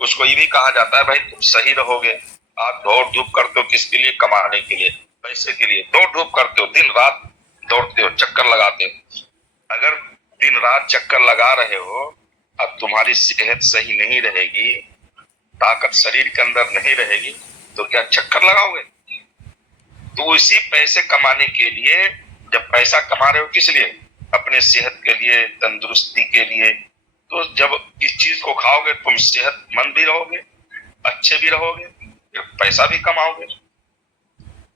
उसको ये भी कहा जाता है भाई तुम सही रहोगे, आप दौड़ धूप करते हो किसके लिए? कमाने के लिए, पैसे के लिए दौड़ धूप करते हो, दिन रात दौड़ते हो, चक्कर लगाते हो। अगर दिन रात चक्कर लगा रहे हो, अब तुम्हारी सेहत सही नहीं रहेगी, ताकत शरीर के अंदर नहीं रहेगी, तो क्या चक्कर लगाओगे? तो इसी पैसे कमाने के लिए, जब पैसा कमा रहे हो किस लिए? अपने सेहत के लिए, तंदुरुस्ती के लिए। तो जब इस चीज को खाओगे तुम सेहतमंद भी रहोगे, अच्छे भी रहोगे, पैसा भी कमाओगे।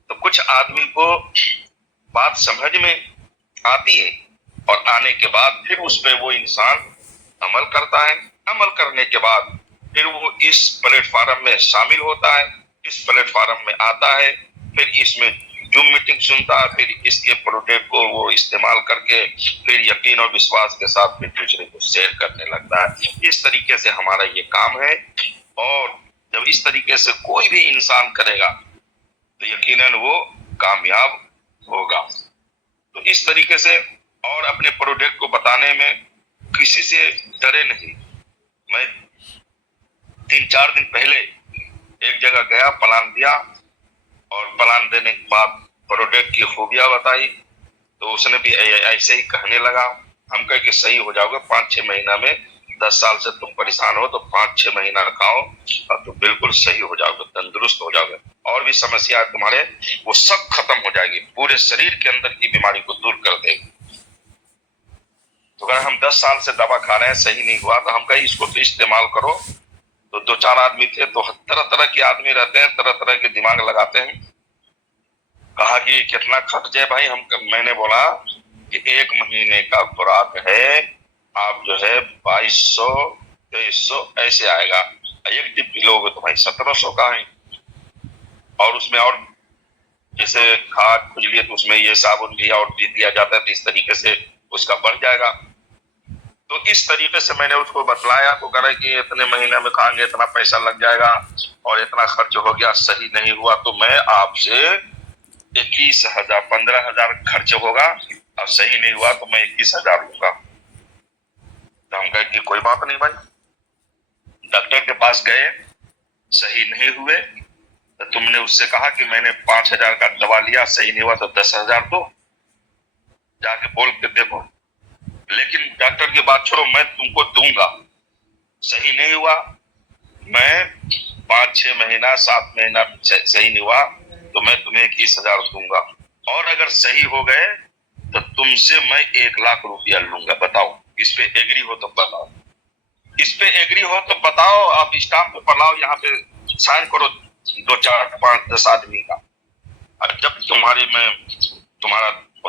तो कुछ आदमी को बात समझ में आती है और आने के बाद फिर उस पे वो इंसान अमल करता है। अमल करने के बाद फिर वो इस प्लेटफॉर्म में शामिल होता है, इस प्लेटफॉर्म में आता है, फिर इसमें जूम मीटिंग सुनता है, फिर इसके प्रोडक्ट को वो इस्तेमाल करके फिर यकीन और विश्वास के साथ फिर दूसरे को शेयर करने लगता है। इस तरीके से हमारा ये काम है। और जब इस तरीके से कोई भी इंसान करेगा तो यकीनन वो कामयाब होगा। तो इस तरीके से, और अपने प्रोडक्ट को बताने में किसी से डरे नहीं। मैं 3-4 दिन पहले एक जगह गया, प्लान दिया, और प्लान देने के बाद प्रोडक्ट की खूबियां बताई, तो उसने भी ऐसे ही कहने लगा। हम कहे कि सही हो जाओगे 5-6 महीना में, 10 साल से तुम परेशान हो तो 5-6 महीना खाओ और तुम बिल्कुल सही हो जाओगे, तंदुरुस्त हो जाओगे, और भी समस्या तुम्हारे वो सब खत्म हो जाएगी, पूरे शरीर के अंदर की बीमारी को दूर कर देगी। तो अगर हम 10 साल से दवा खा रहे हैं, सही नहीं हुआ, तो हम कहीं इसको तो इस्तेमाल करो। तो 2-4 आदमी थे, तो तरह तरह के आदमी रहते हैं, तरह तरह के दिमाग लगाते हैं। कहा कि कितना खर्च है भाई? मैंने बोला कि 1 महीने का खुराक है, आप जो है 2200-2300 ऐसे आएगा। एक डिब्बी लोगे तो भाई 1700 का है। और उसमें और जैसे खाद खुजली है तो उसमें ये साबुन भी और भी दिया जाता है, तो इस तरीके से उसका बढ़ जाएगा। तो इस तरीके से मैंने उसको बतलाया, तो कह रहा कि इतने महीने में खाएंगे, इतना पैसा लग जाएगा और इतना खर्च हो गया, सही नहीं हुआ तो मैं आपसे 21,000 15,000 खर्च होगा, और सही नहीं हुआ तो मैं 21,000 लूंगा। तो हम कहे कि कोई बात नहीं भाई। डॉक्टर के पास गए, सही नहीं हुए, तो तुमने उससे कहा कि मैंने 5,000 का दवा लिया, सही नहीं हुआ तो 10,000 दो, जाके बोल के देखो। लेकिन डॉक्टर की बात छोड़ो, मैं तुमको दूंगा। सही नहीं हुआ, मैं 5-6 महीना 7 महीना सही नहीं हुआ तो मैं तुम्हें 21,000 दूंगा, और अगर सही हो गए तो तुमसे मैं 1 लाख रुपया लूंगा। बताओ, इस पे एग्री हो तो बताओ, इस पे एग्री हो तो बताओ। आप स्टाम्प पेपर लाओ, यहाँ पे साइन करो 2-4-5-10 आदमी का। और जब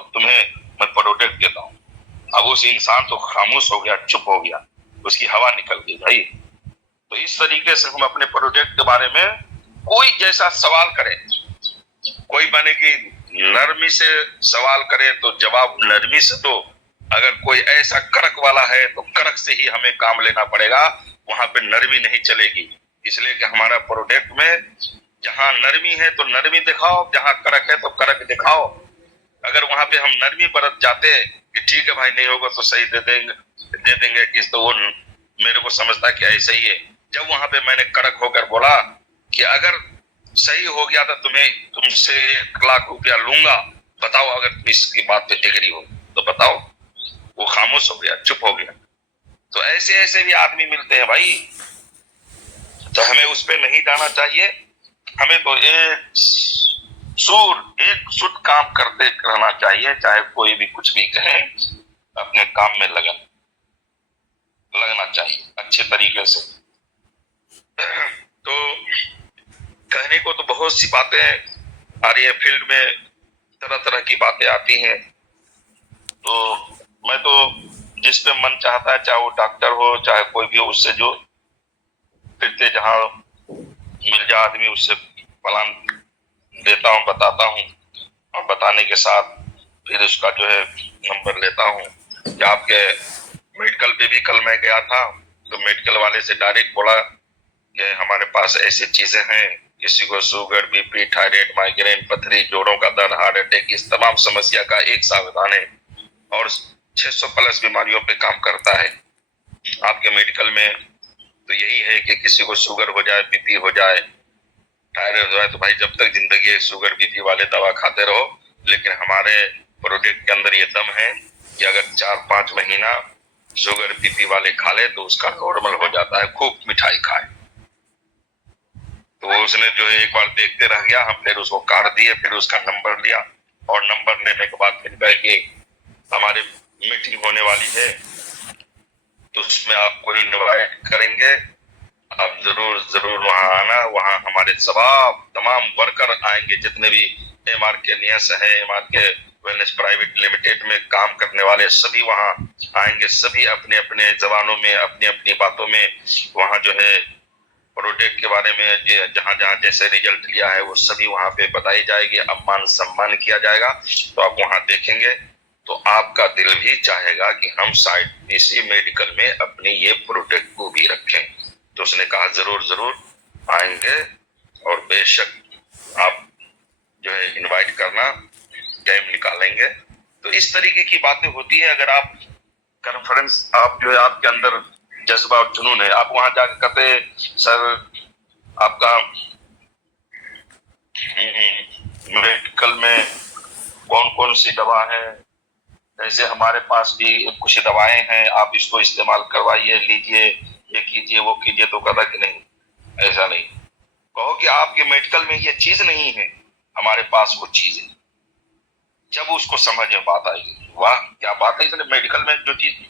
तुम्हें मैं प्रोडक्ट देता हूँ, अब उस इंसान तो खामोश हो गया, चुप हो गया, उसकी हवा निकल गई भाई। तो इस तरीके से हम अपने प्रोडक्ट के बारे में कोई जैसा सवाल करे, कोई बने कि नरमी से सवाल करे तो जवाब नरमी से दो। अगर कोई ऐसा कड़क वाला है तो कड़क से ही हमें काम लेना पड़ेगा, वहां पे नरमी नहीं चलेगी। इसलिए कि हमारा प्रोडक्ट में जहां नरमी है तो नरमी दिखाओ, जहां कड़क है तो कड़क दिखाओ। अगर वहां पे हम नरमी बरत जाते कि ठीक है भाई नहीं होगा तो सही दे देंगे किस, तो वो मेरे को समझता कि ऐसा ही है। जब वहां पे मैंने कड़क होकर बोला कि अगर सही हो गया तो तुमसे 1 लाख रुपया लूंगा, बताओ अगर तुम इसकी बात पे एग्री हो तो बताओ, वो खामोश हो गया, चुप हो गया। तो ऐसे ऐसे भी आदमी मिलते हैं भाई, तो हमें उस पर नहीं जाना चाहिए। हमें तो एक शुद्ध काम करते रहना चाहिए, चाहे कोई भी कुछ भी कहे, अपने काम में लगना चाहिए अच्छे तरीके से। तो कहने को तो बहुत सी बातें आ रही है, फील्ड में तरह तरह की बातें आती हैं। तो मैं तो जिस पे मन चाहता है, चाहे वो डॉक्टर हो चाहे कोई भी हो, उससे जो फिरते जहां मिल जाए आदमी, उससे प्लान देता हूँ, बताता हूँ, और बताने के साथ फिर उसका जो है नंबर लेता हूँ। कि आपके मेडिकल पे भी कल मैं गया था, तो मेडिकल वाले से डायरेक्ट बोला कि हमारे पास ऐसी चीजें हैं, किसी को शुगर, बीपी, थायराइड, माइग्रेन, पथरी, जोड़ों का दर्द, हार्ट अटैक, इस तमाम समस्या का एक सावधान है और 600 प्लस बीमारियों पे काम करता है आपके मेडिकल में। तो यही है कि किसी को शुगर हो जाए, बीपी हो जाए, थायराइड हो जाए, तो भाई जब तक जिंदगी है शुगर बीपी वाले दवा खाते रहो, लेकिन हमारे प्रोडक्ट के अंदर ये दम है कि अगर 4-5 महीना शुगर बीपी वाले खा ले तो उसका नॉर्मल हो जाता है, खूब मिठाई खाए। तो उसने जो है एक बार देखते रह गया, हम फिर उसको काट दिए, फिर उसका नंबर लिया, और नंबर लेने के बाद फिर कहे कि हमारी मीटिंग होने वाली है, तो उसमें आपको इनवाइट करेंगे, आप जरूर जरूर वहां आना। वहां हमारे तमाम वर्कर आएंगे, जितने भी एमआर के नियस है, एमआर के वेलनेस प्राइवेट लिमिटेड में काम करने वाले सभी वहां आएंगे। सभी अपने अपने जबानों में, अपनी अपनी बातों में वहां जो है प्रोडक्ट के बारे में जहां जहां जैसे रिजल्ट लिया है वो सभी वहां पे बताई जाएगी, अपमान सम्मान किया जाएगा। तो आप वहां देखेंगे तो आपका दिल भी चाहेगा कि हम शायद इसी मेडिकल में अपनी ये प्रोडक्ट को भी रखें। तो उसने कहा जरूर जरूर आएंगे, और बेशक आप जो है इनवाइट करना, टाइम निकालेंगे। तो इस तरीके की बातें होती है। अगर आप कॉन्फ्रेंस, आप जो है आपके अंदर जज्बा और जुनून है, आप वहां जाकर कहते सर आपका मेडिकल में कौन कौन सी दवा है, जैसे हमारे पास भी कुछ दवाएं हैं, आप इसको इस्तेमाल करवाइए, लीजिए, ये कीजिए वो कीजिए। तो कहता कि नहीं, ऐसा नहीं, कहो कि आपके मेडिकल में ये चीज नहीं है, हमारे पास वो चीज है। जब उसको समझ में बात आएगी, वाह क्या बात है, इसने मेडिकल में जो चीज,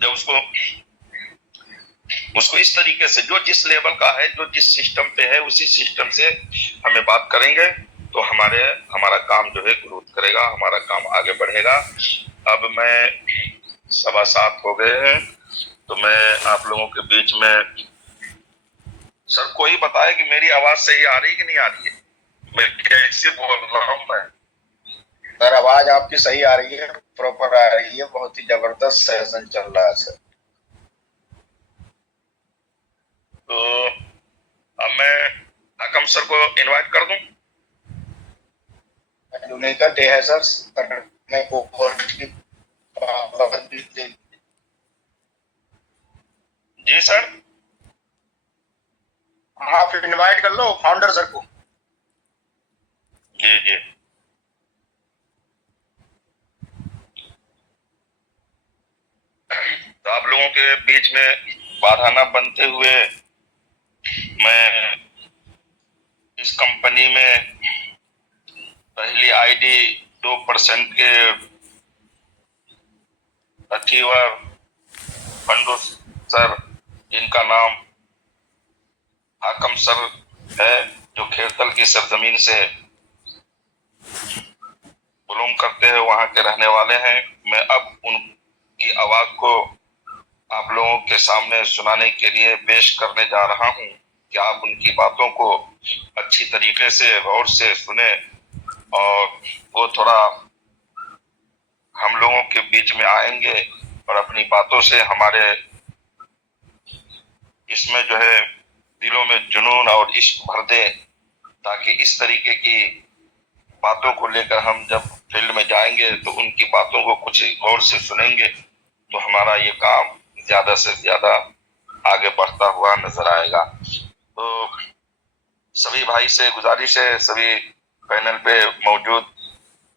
जब उसको इस तरीके से, जो जिस लेवल का है, जो जिस सिस्टम पे है, उसी सिस्टम से हमें बात करेंगे, तो हमारा काम जो है ग्रोथ करेगा, हमारा काम आगे बढ़ेगा। अब मैं 7:15 हो गए हैं, तो मैं आप लोगों के बीच में, सर कोई बताए कि मेरी आवाज सही आ रही कि नहीं आ रही है, मैं कैसे बोल रहा हूँ मैं? सर आवाज आपकी सही आ रही है, प्रॉपर आ रही है, बहुत ही जबरदस्त सेशन चल रहा है सर। तो अब मैं हाकम सर को इनवाइट कर दूं? का डे है सर, करने को जी सर। हाँ फिर इनवाइट कर लो फाउंडर सर को। जी जी। तो आप लोगों के बीच में बाधा न बनते हुए, मैं इस कंपनी में पहली आईडी 2% के अचीवर पंडू सर, जिनका नाम हाकम सर है, जो खेरतल की सरजमीन से बिलोंग करते हैं, वहां के रहने वाले हैं। मैं अब उनकी आवाज को आप लोगों के सामने सुनाने के लिए पेश करने जा रहा हूं कि आप उनकी बातों को अच्छी तरीके से गौर से सुने, और वो थोड़ा हम लोगों के बीच में आएंगे और अपनी बातों से हमारे इसमें जो है दिलों में जुनून और इश्क भर दे, ताकि इस तरीके की बातों को लेकर हम जब फील्ड में जाएंगे तो उनकी बातों को कुछ गौर से सुनेंगे, तो हमारा ये काम ज्यादा से ज्यादा आगे बढ़ता हुआ नजर आएगा। तो सभी भाई से गुजारिश है, सभी पैनल पे मौजूद,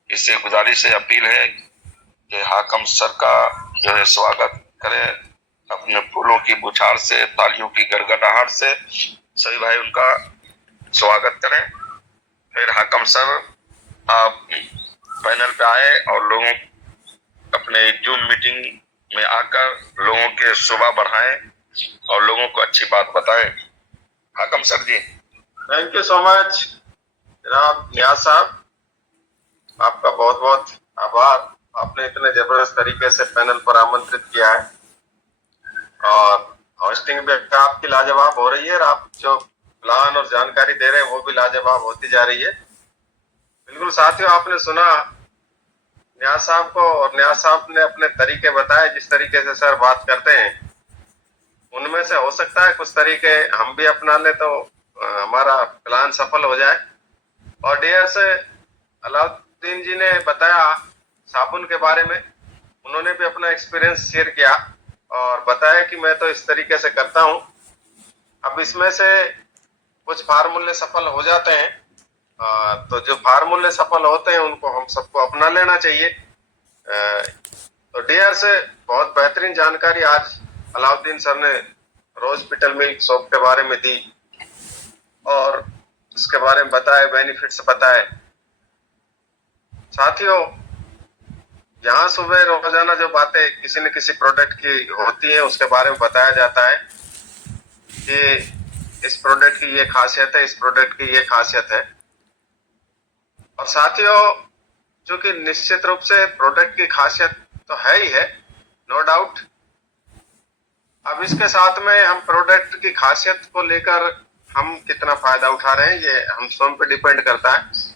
इससे गुजारिश है, अपील है कि हाकम सर का जो है स्वागत करें, अपने फूलों की बुछार से, तालियों की गड़गड़ाहट से सभी भाई उनका स्वागत करें। फिर हाकम सर आप पैनल पे आए और लोगों अपने जूम मीटिंग में आकर लोगों के सुबह बढ़ाएं और लोगों को अच्छी बात बताएं। Hakam sir ji. Thank you so much जनाब नियाज साहब, आपका बहुत बहुत आभार। आपने इतने जबरदस्त तरीके से पैनल पर आमंत्रित किया है और होस्टिंग भी आपकी लाजवाब हो रही है और आप जो प्लान और जानकारी दे रहे हैं वो भी लाजवाब होती जा रही है। बिल्कुल साथियों, आपने सुना नियाज साहब को और नियाज साहब ने अपने तरीके बताए। जिस तरीके से सर बात करते हैं उनमें से हो सकता है कुछ तरीके हम भी अपना ले तो हमारा प्लान सफल हो जाए। और डियर से अलाउद्दीन जी ने बताया साबुन के बारे में, उन्होंने भी अपना एक्सपीरियंस शेयर किया और बताया कि मैं तो इस तरीके से करता हूँ। अब इसमें से कुछ फार्मूले सफल हो जाते हैं, तो जो फार्मूले सफल होते हैं उनको हम सबको अपना लेना चाहिए। तो डियर से बहुत बेहतरीन जानकारी आज अलाउद्दीन सर ने रोज पिटल मिल्क सोप के बारे में दी और उसके बारे में बताए, बेनिफिट्स बताए। साथियों, यहाँ सुबह रोजाना जो बातें किसी न किसी प्रोडक्ट की होती है उसके बारे में बताया जाता है कि इस प्रोडक्ट की ये खासियत है, इस प्रोडक्ट की ये खासियत है। और साथियों, चूंकि निश्चित रूप से प्रोडक्ट की खासियत तो है ही है, नो डाउट। अब इसके साथ में हम प्रोडक्ट की खासियत को लेकर हम कितना फायदा उठा रहे हैं ये हम स्वयं पे डिपेंड करता है।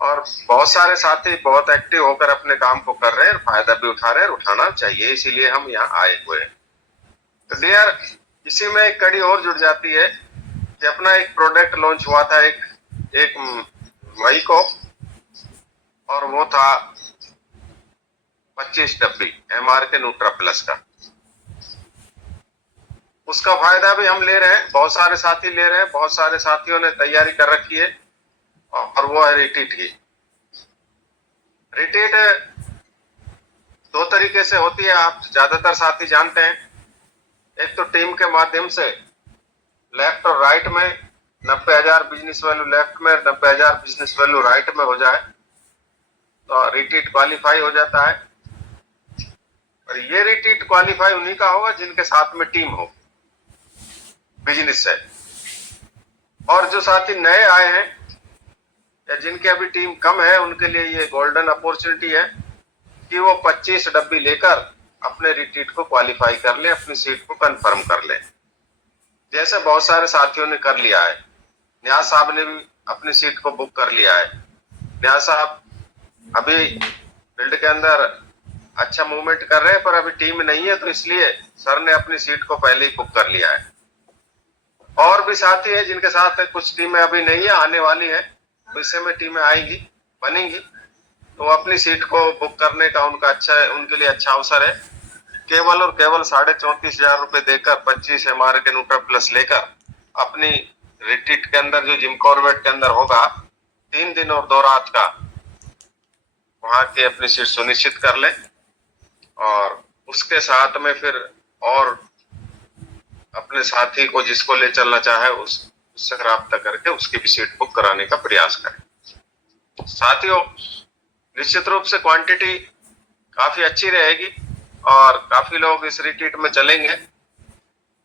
और बहुत सारे साथी बहुत एक्टिव होकर अपने काम को कर रहे हैं, फायदा भी उठा रहे हैं, उठाना चाहिए, इसीलिए हम यहाँ आए हुए हैं। तो डियर, इसी में एक कड़ी और जुड़ जाती है कि अपना एक प्रोडक्ट लॉन्च हुआ था एक मई को और वो था 25 डब्बी MRK न्यूट्रा प्लस का। उसका फायदा भी हम ले रहे हैं, बहुत सारे साथी ले रहे हैं, बहुत सारे साथियों ने तैयारी कर रखी है और वो है रिट्रीट की। रिट्रीट दो तरीके से होती है, आप ज्यादातर साथी जानते हैं। एक तो टीम के माध्यम से लेफ्ट और राइट में 90,000 बिजनेस वैल्यू लेफ्ट में, 90,000 बिजनेस वैल्यू राइट में हो जाए तो रिट्रीट क्वालिफाई हो जाता है। और ये रिट्रीट क्वालिफाई उन्हीं का होगा जिनके साथ में टीम हो बिजनेस से। और जो साथी नए आए हैं या जिनके अभी टीम कम है उनके लिए ये गोल्डन अपॉर्चुनिटी है कि वो 25 डब्बी लेकर अपने रिट्रीट को क्वालिफाई कर ले, अपनी सीट को कंफर्म कर ले, जैसे बहुत सारे साथियों ने कर लिया है। नियाज साहब ने भी अपनी सीट को बुक कर लिया है। नियाज साहब अभी फील्ड के अंदर अच्छा मूवमेंट कर रहे हैं पर अभी टीम नहीं है, तो इसलिए सर ने अपनी सीट को पहले ही बुक कर लिया है। और भी साथी है जिनके साथ कुछ टीमें अभी नहीं है, आने वाली है, भविष्य में टीमें आएंगी, बनेंगी, तो अपनी सीट को बुक करने का उनके लिए अच्छा अवसर है। केवल और केवल 34,500 रुपए देकर 25 MRK न्यूट्रा प्लस लेकर अपनी रिट्रीट के अंदर जो जिम कॉर्बेट के अंदर होगा 3 दिन और 2 रात का, वहां की अपनी सीट सुनिश्चित कर ले और उसके साथ में फिर और अपने साथी को जिसको ले चलना चाहे उससे रब्ता करके उसकी भी सीट बुक कराने का प्रयास करें। साथियों, निश्चित रूप से क्वांटिटी काफी अच्छी रहेगी और काफी लोग इस रिट्रीट में चलेंगे।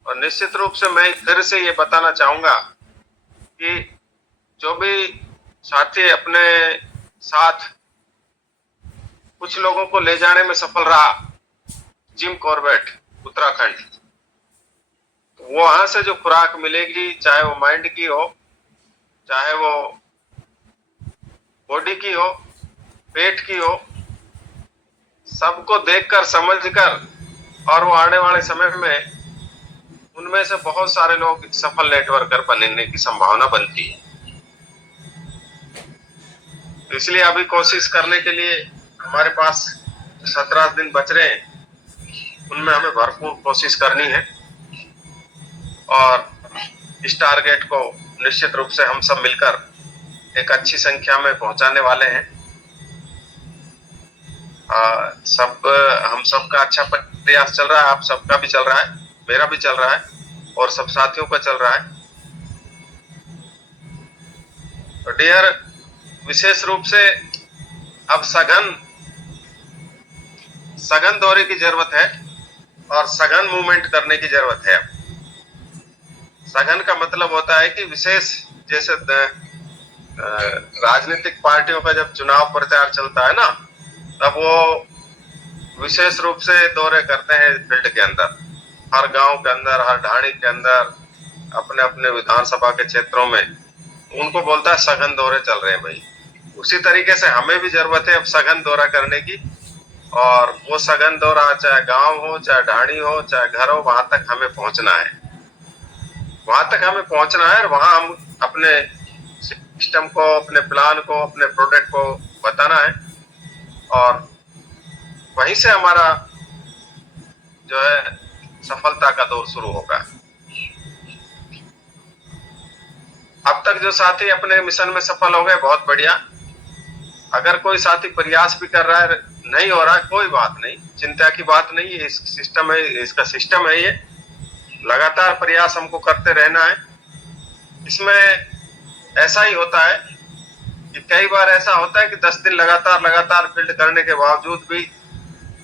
और निश्चित रूप से मैं फिर से ये बताना चाहूंगा कि जो भी साथी अपने साथ कुछ लोगों को ले जाने में सफल रहा जिम कॉर्बेट उत्तराखंड, तो वहां से जो खुराक मिलेगी, चाहे वो माइंड की हो, चाहे वो बॉडी की हो, पेट की हो, सबको देखकर समझकर, और वो आने वाले समय में उनमें से बहुत सारे लोग सफल नेटवर्कर बनने की संभावना बनती है। तो इसलिए अभी कोशिश करने के लिए हमारे पास 17 दिन बच रहे हैं, उनमें हमें भरपूर कोशिश करनी है और इस टारगेट को निश्चित रूप से हम सब मिलकर एक अच्छी संख्या में पहुंचाने वाले हैं। हम सबका अच्छा प्रयास चल रहा है, आप सबका भी चल रहा है। मेरा भी चल रहा है और सब साथियों का चल रहा है। तो डियर, विशेष रूप से अब सघन दौरे की जरूरत है और सघन मूवमेंट करने की जरूरत है। सघन का मतलब होता है कि विशेष, जैसे राजनीतिक पार्टियों का जब चुनाव प्रचार चलता है ना, तब वो विशेष रूप से दौरे करते हैं फील्ड के अंदर, हर गांव के अंदर, हर ढाणी के अंदर, अपने अपने विधानसभा के क्षेत्रों में। उनको बोलता है सघन दौरे चल रहे हैं भाई। उसी तरीके से हमें भी जरूरत है अब सघन दौरा करने की, और वो सघन दौरा चाहे गांव हो, चाहे ढाणी हो, चाहे घर हो, वहां तक हमें पहुंचना है। वहां तक हमें पहुंचना है और वहां हम अपने सिस्टम को, अपने प्लान को, अपने प्रोडक्ट को बताना है, और वहीं से हमारा जो है सफलता का दौर शुरू होगा। अब तक जो साथी अपने मिशन में सफल हो गए, बहुत बढ़िया। अगर कोई साथी प्रयास भी कर रहा है, नहीं हो रहा है, कोई बात नहीं, चिंता की बात नहीं है। इस सिस्टम है, इसका सिस्टम है ये। लगातार प्रयास हमको करते रहना है। इसमें ऐसा ही होता है कि कई बार ऐसा होता है कि 10 दिन लगातार फील्ड करने के बावजूद भी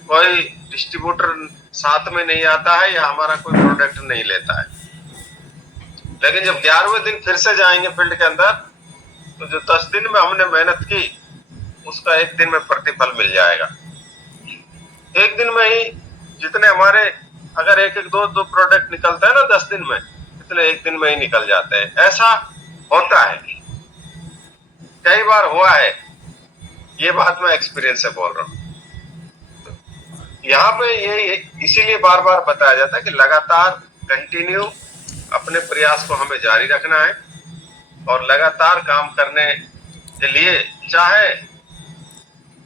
कोई डिस्ट्रीब्यूटर साथ में नहीं आता है या हमारा कोई प्रोडक्ट नहीं लेता है। लेकिन जब 11वें दिन फिर से जाएंगे फील्ड के अंदर, तो जो 10 दिन में हमने मेहनत की, उसका एक दिन में प्रतिफल मिल जाएगा। एक दिन में ही जितने हमारे, अगर एक दो प्रोडक्ट निकलता है ना 10 दिन में, इतने एक दिन में ही निकल जाते हैं। ऐसा होता है, कई बार हुआ है, ये बात मैं एक्सपीरियंस से बोल रहा हूँ। यहाँ पे ये इसीलिए बार बार बताया जाता है कि लगातार कंटिन्यू अपने प्रयास को हमें जारी रखना है, और लगातार काम करने के लिए, चाहे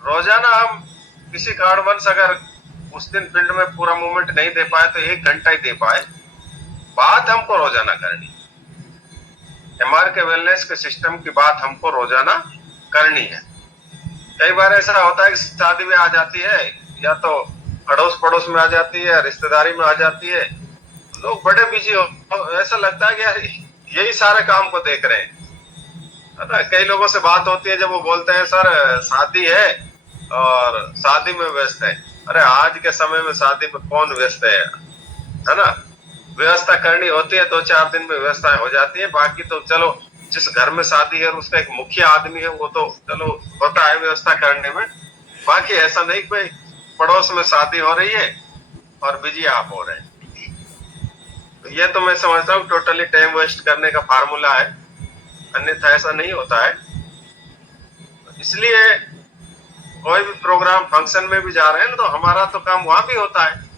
रोजाना हम किसी कारणवश अगर उस दिन फील्ड में पूरा मूवमेंट नहीं दे पाए तो 1 घंटा ही दे पाए, बात हमको रोजाना करनी। एमआर के वेलनेस के सिस्टम की बात हमको रोजाना करनी है। कई बार ऐसा होता है कि शादी में आ जाती है, या तो अड़ोस पड़ोस में आ जाती है, रिश्तेदारी में आ जाती है, लोग बड़े बिजी हो, ऐसा लगता है कि यार यही सारे काम को देख रहे हैं, है ना। कई लोगों से बात होती है, जब वो बोलते हैं सर शादी है और शादी में व्यस्त है। अरे आज के समय में शादी में कौन व्यस्त है ना। व्यवस्था करनी होती है, 2-4 दिन में व्यवस्थाएं हो जाती है। बाकी तो चलो, जिस घर में शादी है उसका एक मुखिया आदमी है, वो तो चलो होता है व्यवस्था करने में। बाकी ऐसा नहीं कोई पड़ोस में शादी हो रही है और बिजी आप हो रहे हैं, तो ये तो मैं समझता हूँ टोटली टाइम वेस्ट करने का फार्मूला है, अन्यथा ऐसा नहीं होता है। इसलिए कोई भी प्रोग्राम फंक्शन में भी जा रहे हैं तो हमारा तो काम वहां भी होता है।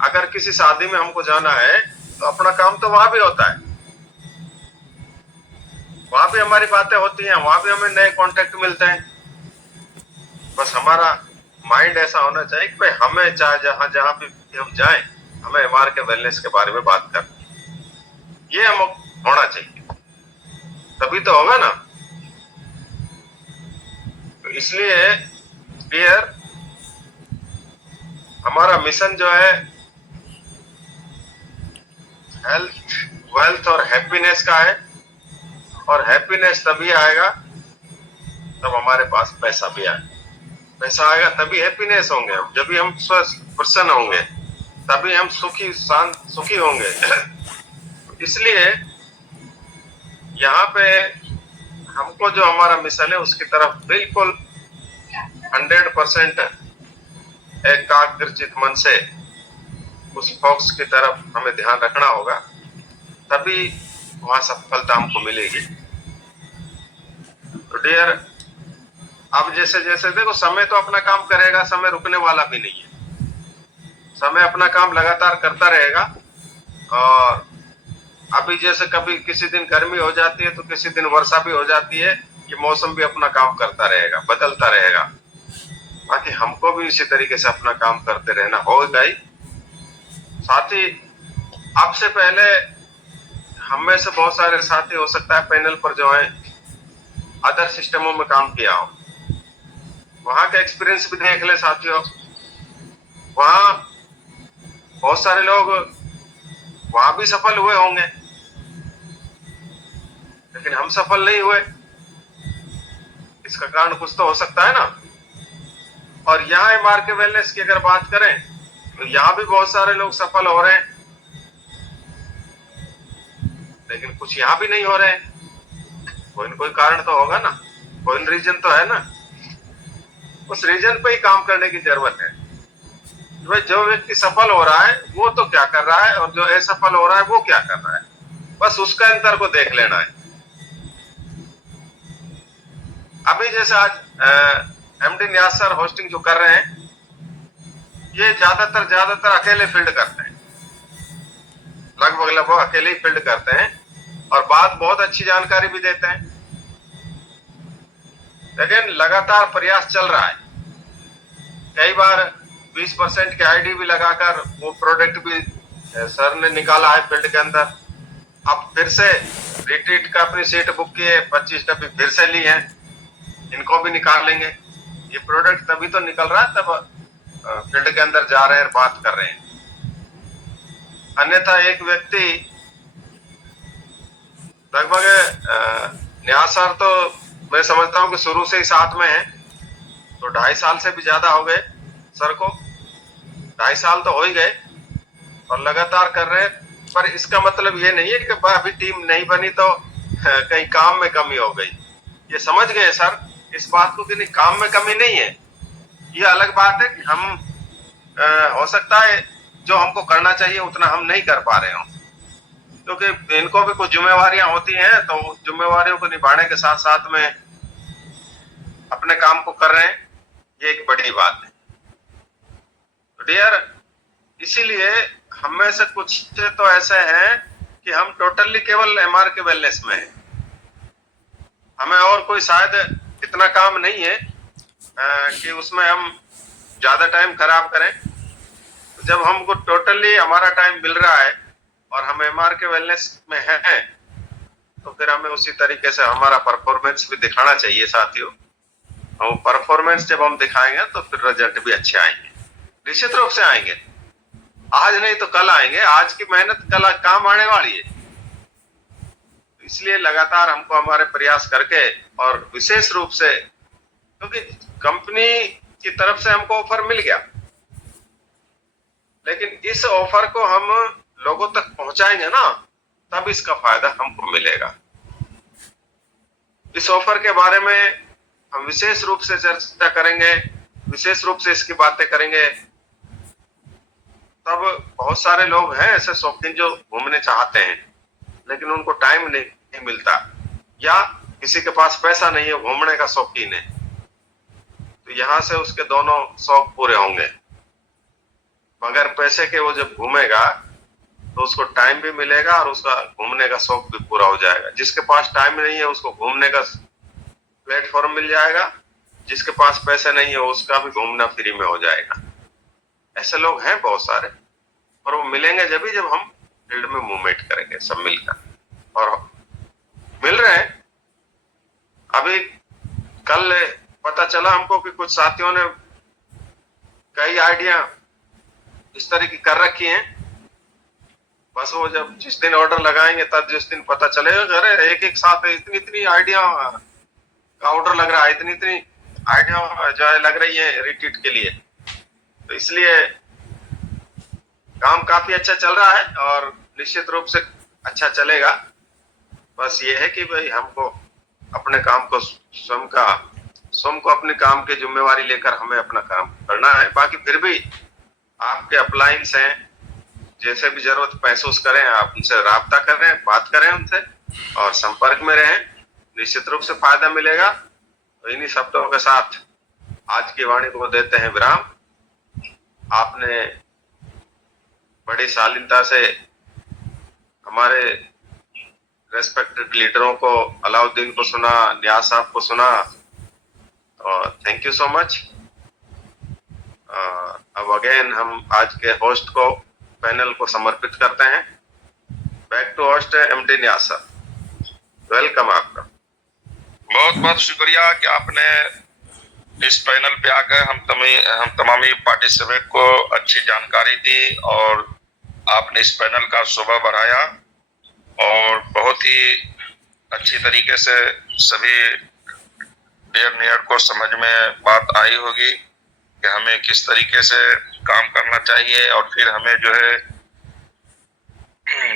अगर किसी शादी में हमको जाना है तो अपना काम तो वहां भी होता है, वहां भी हमारी बातें होती हैं, वहां भी हमें नए कॉन्टेक्ट मिलते हैं। बस हमारा माइंड ऐसा होना चाहिए कि भाई हमें चाहे जहां भी हम जाएं, हमें एमआर के वेलनेस के बारे में बात करनी, ये हम होना चाहिए, तभी तो होगा ना। तो इसलिए डियर, हमारा मिशन जो है हेल्थ, वेल्थ और हैप्पीनेस का है, और हैप्पीनेस तभी आएगा तब हमारे पास पैसा भी आएगा। पैसा आएगा तभी हैप्पीनेस होंगे हम, जब भी हम स्वस्थ प्रसन्न होंगे, तभी हम सुखी होंगे। इसलिए यहाँ पे हमको जो हमारा मिशन है उसकी तरफ बिल्कुल 100% एकाग्रचित मन से उस फोकस की तरफ हमें ध्यान रखना होगा, तभी वहां सफलता हमको मिलेगी। तो डियर, अब जैसे जैसे देखो, समय तो अपना काम करेगा, समय रुकने वाला भी नहीं है। समय अपना काम लगातार करता रहेगा, और अभी जैसे कभी किसी दिन गर्मी हो जाती है तो किसी दिन वर्षा भी हो जाती है, ये मौसम भी अपना काम करता रहेगा, बदलता रहेगा। बाकी हमको भी इसी तरीके से अपना काम करते रहना होगा ही। साथ ही आपसे पहले हम में से बहुत सारे साथी हो सकता है पैनल पर जो है अदर सिस्टमों में काम किया हो, वहां का एक्सपीरियंस भी देख ले साथियों। वहां बहुत सारे लोग वहां भी सफल हुए होंगे, लेकिन हम सफल नहीं हुए। इसका कारण कुछ तो हो सकता है ना। और यहाँ MRK वेलनेस की अगर बात करें तो यहाँ भी बहुत सारे लोग सफल हो रहे हैं, लेकिन कुछ यहाँ भी नहीं हो रहे हैं। कोई न कोई कारण तो होगा ना, कोई न रीजन तो है ना। उस रीजन पे ही काम करने की जरूरत है। भाई जो व्यक्ति सफल हो रहा है वो तो क्या कर रहा है, और जो असफल हो रहा है वो क्या कर रहा है, बस उसका अंतर को देख लेना है। अभी जैसे आज MD न्यास सर होस्टिंग जो कर रहे हैं, ये ज्यादातर अकेले फील्ड करते हैं, लगभग अकेले ही फील्ड करते हैं, और बात बहुत अच्छी जानकारी भी देते हैं। लेकिन लगातार प्रयास चल रहा है। कई बार 20% के आईडी भी लगाकर वो प्रोडक्ट भी सर ने निकाला है फील्ड के अंदर। अब फिर से रिट्रीट का अपनी सीट बुक किए, 25 डब्बी फिर से ली है, इनको भी निकाल लेंगे। ये प्रोडक्ट तभी तो निकल रहा है, तब फील्ड के अंदर जा रहे हैं, बात कर रहे हैं। अन्यथा एक व्यक्ति लगभग न्यास सर तो मैं समझता हूँ कि शुरू से ही साथ में है, तो 2.5 साल से भी ज्यादा हो गए सर को, 2.5 साल तो हो ही गए और लगातार कर रहे हैं। पर इसका मतलब ये नहीं है कि अभी टीम नहीं बनी तो कहीं काम में कमी हो गई। ये समझ गए सर इस बात को कि नहीं, काम में कमी नहीं है। ये अलग बात है कि हम हो सकता है जो हमको करना चाहिए उतना हम नहीं कर पा रहे हो, क्योंकि इनको भी कुछ जिम्मेवारियां होती हैं, तो जिम्मेवारियों को निभाने के साथ साथ में अपने काम को कर रहे हैं, ये एक बड़ी बात है। तो डियर, इसीलिए हम में से कुछ तो ऐसे हैं कि हम टोटली केवल MRK वेलनेस में हैं, हमें और कोई शायद इतना काम नहीं है कि उसमें हम ज्यादा टाइम खराब करें। तो जब हमको टोटली हमारा टाइम मिल रहा है और हम MRK वेलनेस में हैं, तो फिर हमें उसी तरीके से हमारा परफॉर्मेंस भी दिखाना चाहिए साथियों। और परफॉर्मेंस जब हम दिखाएंगे तो फिर रिजल्ट भी अच्छे आएंगे, निश्चित रूप से आएंगे। आज नहीं तो कल आएंगे, आज की मेहनत कल काम आने वाली है। इसलिए लगातार हमको हमारे प्रयास करके, और विशेष रूप से क्योंकि कंपनी की तरफ से हमको ऑफर मिल गया, लेकिन इस ऑफर को हम लोगों तक पहुंचाएंगे ना, तब इसका फायदा हमको मिलेगा। इस ऑफर के बारे में हम विशेष रूप से चर्चा करेंगे, विशेष रूप से इसकी बातें करेंगे। तब बहुत सारे लोग हैं ऐसे शौकीन जो घूमने चाहते हैं, लेकिन उनको टाइम नहीं मिलता, या किसी के पास पैसा नहीं है, घूमने का शौकीन है, तो यहाँ से उसके दोनों शौक पूरे होंगे। मगर पैसे के वो जब घूमेगा तो उसको टाइम भी मिलेगा और उसका घूमने का शौक भी पूरा हो जाएगा। जिसके पास टाइम नहीं है उसको घूमने का प्लेटफॉर्म मिल जाएगा, जिसके पास पैसे नहीं है उसका भी घूमना फ्री में हो जाएगा। ऐसे लोग हैं बहुत सारे, और वो मिलेंगे जब हम फील्ड में मूवमेंट करेंगे सब मिलकर, और मिल रहे हैं। अभी कल पता चला हमको कि कुछ साथियों ने कई आइडिया इस तरह की कर रखी हैं, बस वो जब जिस दिन ऑर्डर लगाएंगे तब जिस दिन पता चलेगा, अरे एक साथ इतनी आइडिया का ऑर्डर लग रहा है, इतनी आइडिया जो है लग रही है रिट्रीट के लिए। तो इसलिए काम काफी अच्छा चल रहा है और निश्चित रूप से अच्छा चलेगा। बस ये है कि भाई हमको अपने काम को स्वयं को अपने काम की जिम्मेवारी लेकर हमें अपना काम करना है। बाकी फिर भी आपके अपलाइंस हैं, जैसे भी जरूरत महसूस करें आप उनसे राब्ता करें, बात करें उनसे और संपर्क में रहें, निश्चित रूप से फायदा मिलेगा। तो इन्हीं शब्दों के साथ आज की वाणी को देते हैं विराम। आपने बड़ी शालीनता से हमारे रेस्पेक्टेड लीडरों को, अलाउद्दीन को सुना, न्यास साहब को सुना, और थैंक यू सो मच। अब अगेन हम आज के होस्ट को, पैनल को समर्पित करते हैं। बैक टू होस्ट MD न्यास साहब, वेलकम आपका। बहुत बहुत शुक्रिया कि आपने इस पैनल पे आकर हम तमामी पार्टिसिपेंट को अच्छी जानकारी दी और आपने इस पैनल का शोभा बढ़ाया और बहुत ही अच्छी तरीके से सभी डियर नियर को समझ में बात आई होगी कि हमें किस तरीके से काम करना चाहिए और फिर हमें जो है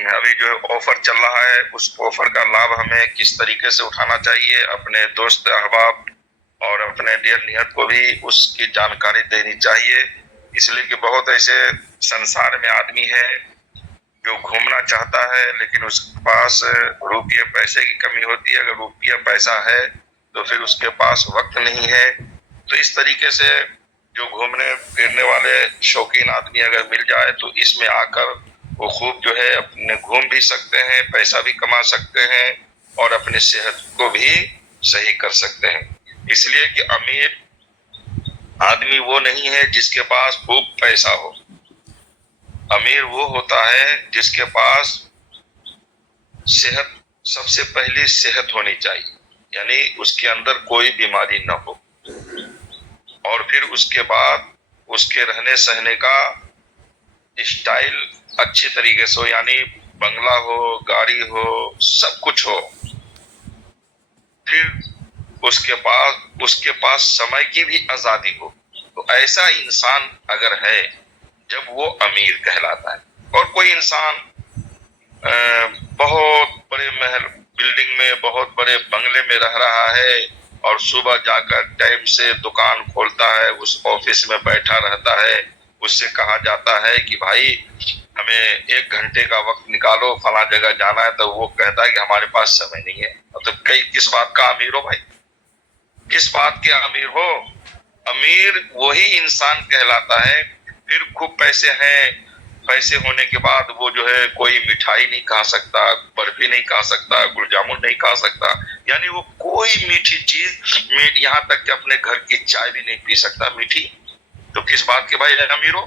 अभी जो ऑफर चल रहा है उस ऑफर का लाभ हमें किस तरीके से उठाना चाहिए, अपने दोस्त अहबाब और अपने डियर नियर को भी उसकी जानकारी देनी चाहिए। इसलिए कि बहुत ऐसे संसार में आदमी है जो घूमना चाहता है लेकिन उसके पास रुपये पैसे की कमी होती है। अगर रुपया पैसा है तो फिर उसके पास वक्त नहीं है। तो इस तरीके से जो घूमने फिरने वाले शौकीन आदमी अगर मिल जाए तो इसमें आकर वो खूब जो है अपने घूम भी सकते हैं, पैसा भी कमा सकते हैं और अपनी सेहत को भी सही कर सकते हैं। इसलिए कि अमीर आदमी वो नहीं है जिसके पास खूब पैसा हो। अमीर वो होता है जिसके पास सेहत, सबसे पहली सेहत होनी चाहिए, यानी उसके अंदर कोई बीमारी न हो, और फिर उसके बाद उसके रहने सहने का स्टाइल अच्छी तरीके से हो, यानी बंगला हो, गाड़ी हो, सब कुछ हो। फिर उसके पास समय की भी आजादी हो। तो ऐसा इंसान अगर है जब वो अमीर कहलाता है। और कोई इंसान बहुत बड़े महल बिल्डिंग में, बहुत बड़े बंगले में रह रहा है और सुबह जाकर टाइम से दुकान खोलता है, उस ऑफिस में बैठा रहता है, उससे कहा जाता है कि भाई हमें 1 घंटे का वक्त निकालो, फला जगह जाना है, तो वो कहता है कि हमारे पास समय नहीं है। तो किस बात का अमीर हो भाई, किस बात के अमीर हो? अमीर वही इंसान कहलाता है। फिर खूब पैसे हैं, पैसे होने के बाद वो जो है कोई मिठाई नहीं खा सकता, बर्फी नहीं खा सकता, गुलाब जामुन नहीं खा सकता, यानी वो कोई मीठी चीज, यहाँ तक कि अपने घर की चाय भी नहीं पी सकता मीठी। तो किस बात के भाई अमीर हो?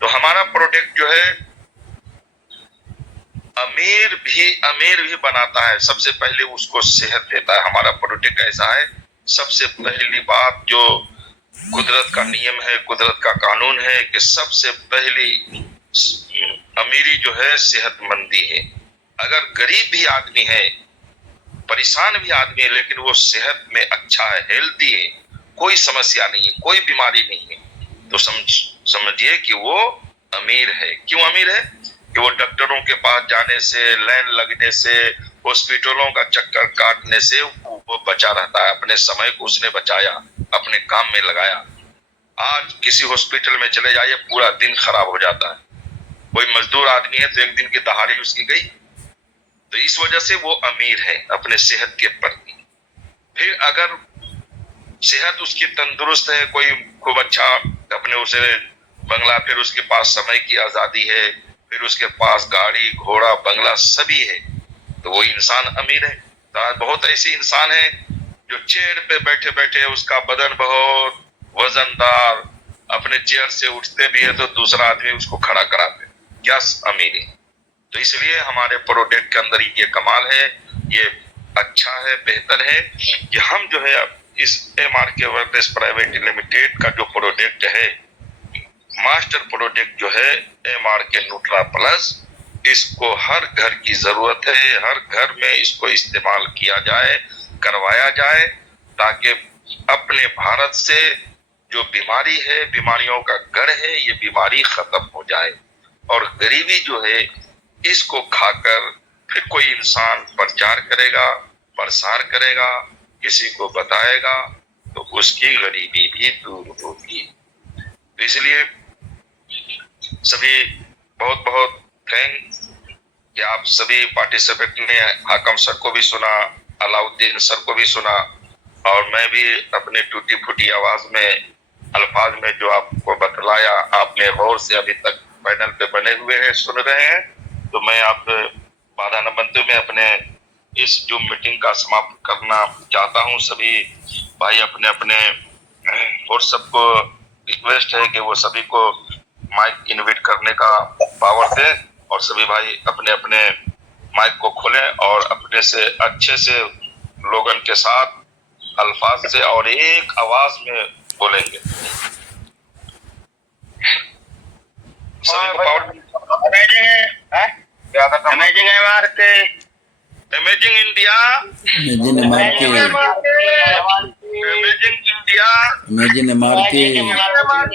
तो हमारा प्रोडक्ट जो है अमीर भी बनाता है। सबसे पहले उसको सेहत देता है। हमारा प्रोडक्ट ऐसा है, सबसे पहली बात जो कुदरत का नियम है, कुदरत का कानून है कि सबसे पहली अमीरी जो है सेहतमंदी है। अगर गरीब भी आदमी है, परेशान भी आदमी है, लेकिन वो सेहत में अच्छा है, हेल्दी है, कोई समस्या नहीं है, कोई बीमारी नहीं है, तो समझिए कि वो अमीर है। क्यों अमीर है? कि वो डॉक्टरों के पास जाने से, लाइन लगने से, हॉस्पिटलों का चक्कर काटने से वो बचा रहता है। अपने समय को उसने बचाया, अपने काम में लगाया। आज किसी हॉस्पिटल में चले जाइए, पूरा दिन खराब हो जाता है। कोई मजदूर आदमी है तो 1 दिन की दहाड़ी उसकी गई। तो इस वजह से वो अमीर है अपने सेहत के प्रति। फिर अगर सेहत उसकी तंदुरुस्त है, कोई खूब अच्छा अपने उसे बंगला, फिर उसके पास समय की आजादी है, फिर उसके पास गाड़ी घोड़ा बंगला सभी है, तो वो इंसान अमीर है। तो बहुत ऐसे इंसान है जो चेयर पे बैठे बैठे उसका बदन बहुत वजनदार, अपने चेयर से उठते भी है तो दूसरा आदमी उसको खड़ा कराते, क्या अमीर है। तो इसलिए हमारे प्रोडक्ट के अंदर ये कमाल है, ये अच्छा है, बेहतर है कि हम जो है इस MRK वर्ल्ड प्राइवेट लिमिटेड का जो प्रोडक्ट है, मास्टर प्रोडक्ट जो है MRK न्यूट्रा प्लस, इसको हर घर की जरूरत है। हर घर में इसको इस्तेमाल किया जाए, करवाया जाए, ताकि अपने भारत से जो बीमारी है, बीमारियों का गढ़ है, ये बीमारी खत्म हो जाए। और गरीबी जो है, इसको खाकर फिर कोई इंसान प्रचार करेगा, प्रसार करेगा, किसी को बताएगा, तो उसकी गरीबी भी दूर होगी। तो इसलिए सभी बहुत बहुत थैंक कि आप सभी पार्टिसिपेंट ने हाकम सर को भी सुना, अलाउद्दीन सर को भी सुना, और मैं भी अपने टूटी फूटी आवाज में, अल्फाज में जो आपको बतलाया, आपने गौर से अभी तक पैनल पे बने हुए हैं, सुन रहे हैं। तो मैं आप बाधा न बनते हुए अपने इस जूम मीटिंग का समाप्त करना चाहता हूं। सभी भाई अपने अपने, और सबको रिक्वेस्ट है कि वो सभी को माइक इनवाइट करने का पावर दे, और सभी भाई अपने अपने माइक को खोलें और अपने से अच्छे से लोगन के साथ अल्फाज से और एक आवाज में बोलेंगे। सभी को power amazing India Imagine Marti, amazing India Imagine Marti, Marti